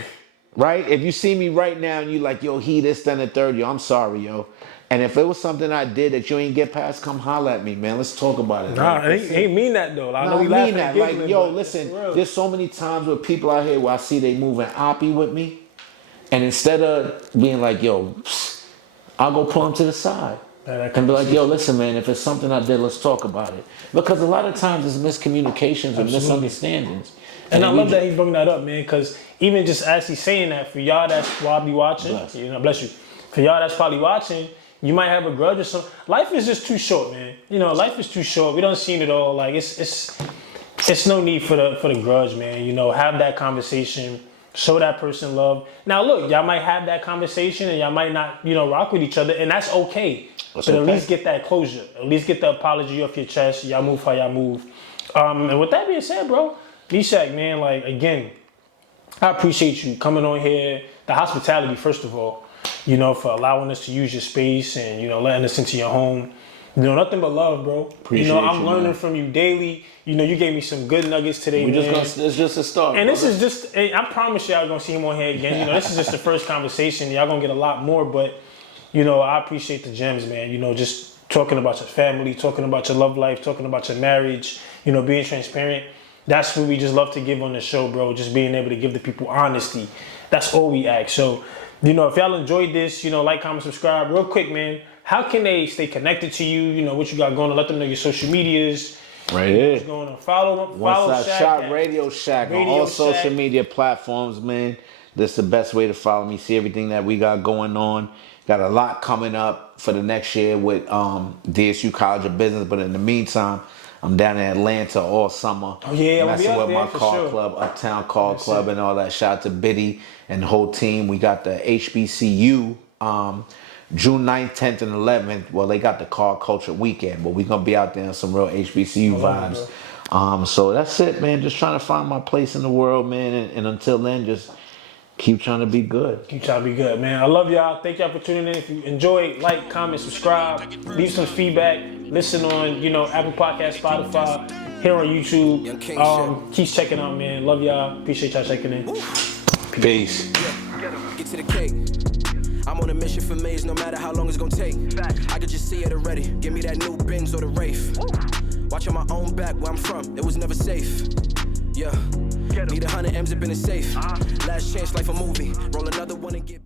right? If you see me right now and you like, yo, he this, then the third, yo, I'm sorry, yo. And if it was something I did that you ain't get past, come holler at me, man. Let's talk about it. Nah, he ain't mean that though. I know he mean that. Giggling, like, yo, listen, there's so many times with people out here where I see they moving oppie with me. And instead of being like, yo, I'll go pull them to the side. And be like, yo, listen, man, if it's something I did, let's talk about it. Because a lot of times it's miscommunications and misunderstandings. And I love that he brought that up, man, because even just as he's saying that, for y'all that's probably watching, you know, bless you. For y'all that's probably watching, you might have a grudge or something. Life is just too short, man. You know, life is too short. We don't seen it all. Like it's no need for the grudge, man. You know, have that conversation, show that person love. Now look, y'all might have that conversation and y'all might not, you know, rock with each other, and that's okay. But at least get that closure. At least get the apology off your chest. Y'all move how y'all move. And with that being said, bro, Meeshach, man, like again, I appreciate you coming on here. The hospitality, first of all. You know, for allowing us to use your space and, you know, letting us into your home. You know, nothing but love, bro. Appreciate you know, I'm learning man. From you daily. You know, you gave me some good nuggets today, man. It's just a start. And this is just, I promise y'all going to see him on here again. You know, this is just the first conversation. Y'all going to get a lot more, but, you know, I appreciate the gems, man. You know, just talking about your family, talking about your love life, talking about your marriage, you know, being transparent. That's what we just love to give on the show, bro. Just being able to give the people honesty. That's all we ask. So, you know, if y'all enjoyed this, you know, like, comment, subscribe. Real quick, man, how can they stay connected to you? You know, what you got going on? Let them know your social medias. Right here. What's going on? Follow One Shaq Shot Radio Shack on all social media platforms, man. This is the best way to follow me. See everything that we got going on. Got a lot coming up for the next year with DSU College of Business. But in the meantime, I'm down in Atlanta all summer. Oh yeah, messing with my car sure. club, Uptown Car Club, and all that. Shout out to Biddy and the whole team. We got the HBCU June 9th, 10th, and 11th. Well, they got the car culture weekend, but we're gonna be out there in some real HBCU vibes. So that's it, man. Just trying to find my place in the world, man. And until then, just keep trying to be good. Keep trying to be good, man. I love y'all. Thank y'all for tuning in. If you enjoyed, like, comment, subscribe, leave some feedback. Listen on, you know, Apple Podcasts, Spotify, here on YouTube. Keep checking out, man. Love y'all. Appreciate y'all checking in. Peace. Get to the cake. I'm on a mission for Maze, no matter how long it's gonna take. I could just see it already. Give me that new Benz or the Wraith. Watching my own back where I'm from, it was never safe. Yeah. Need 100 M's up in the safe. Last chance, like a movie. Roll another one and get.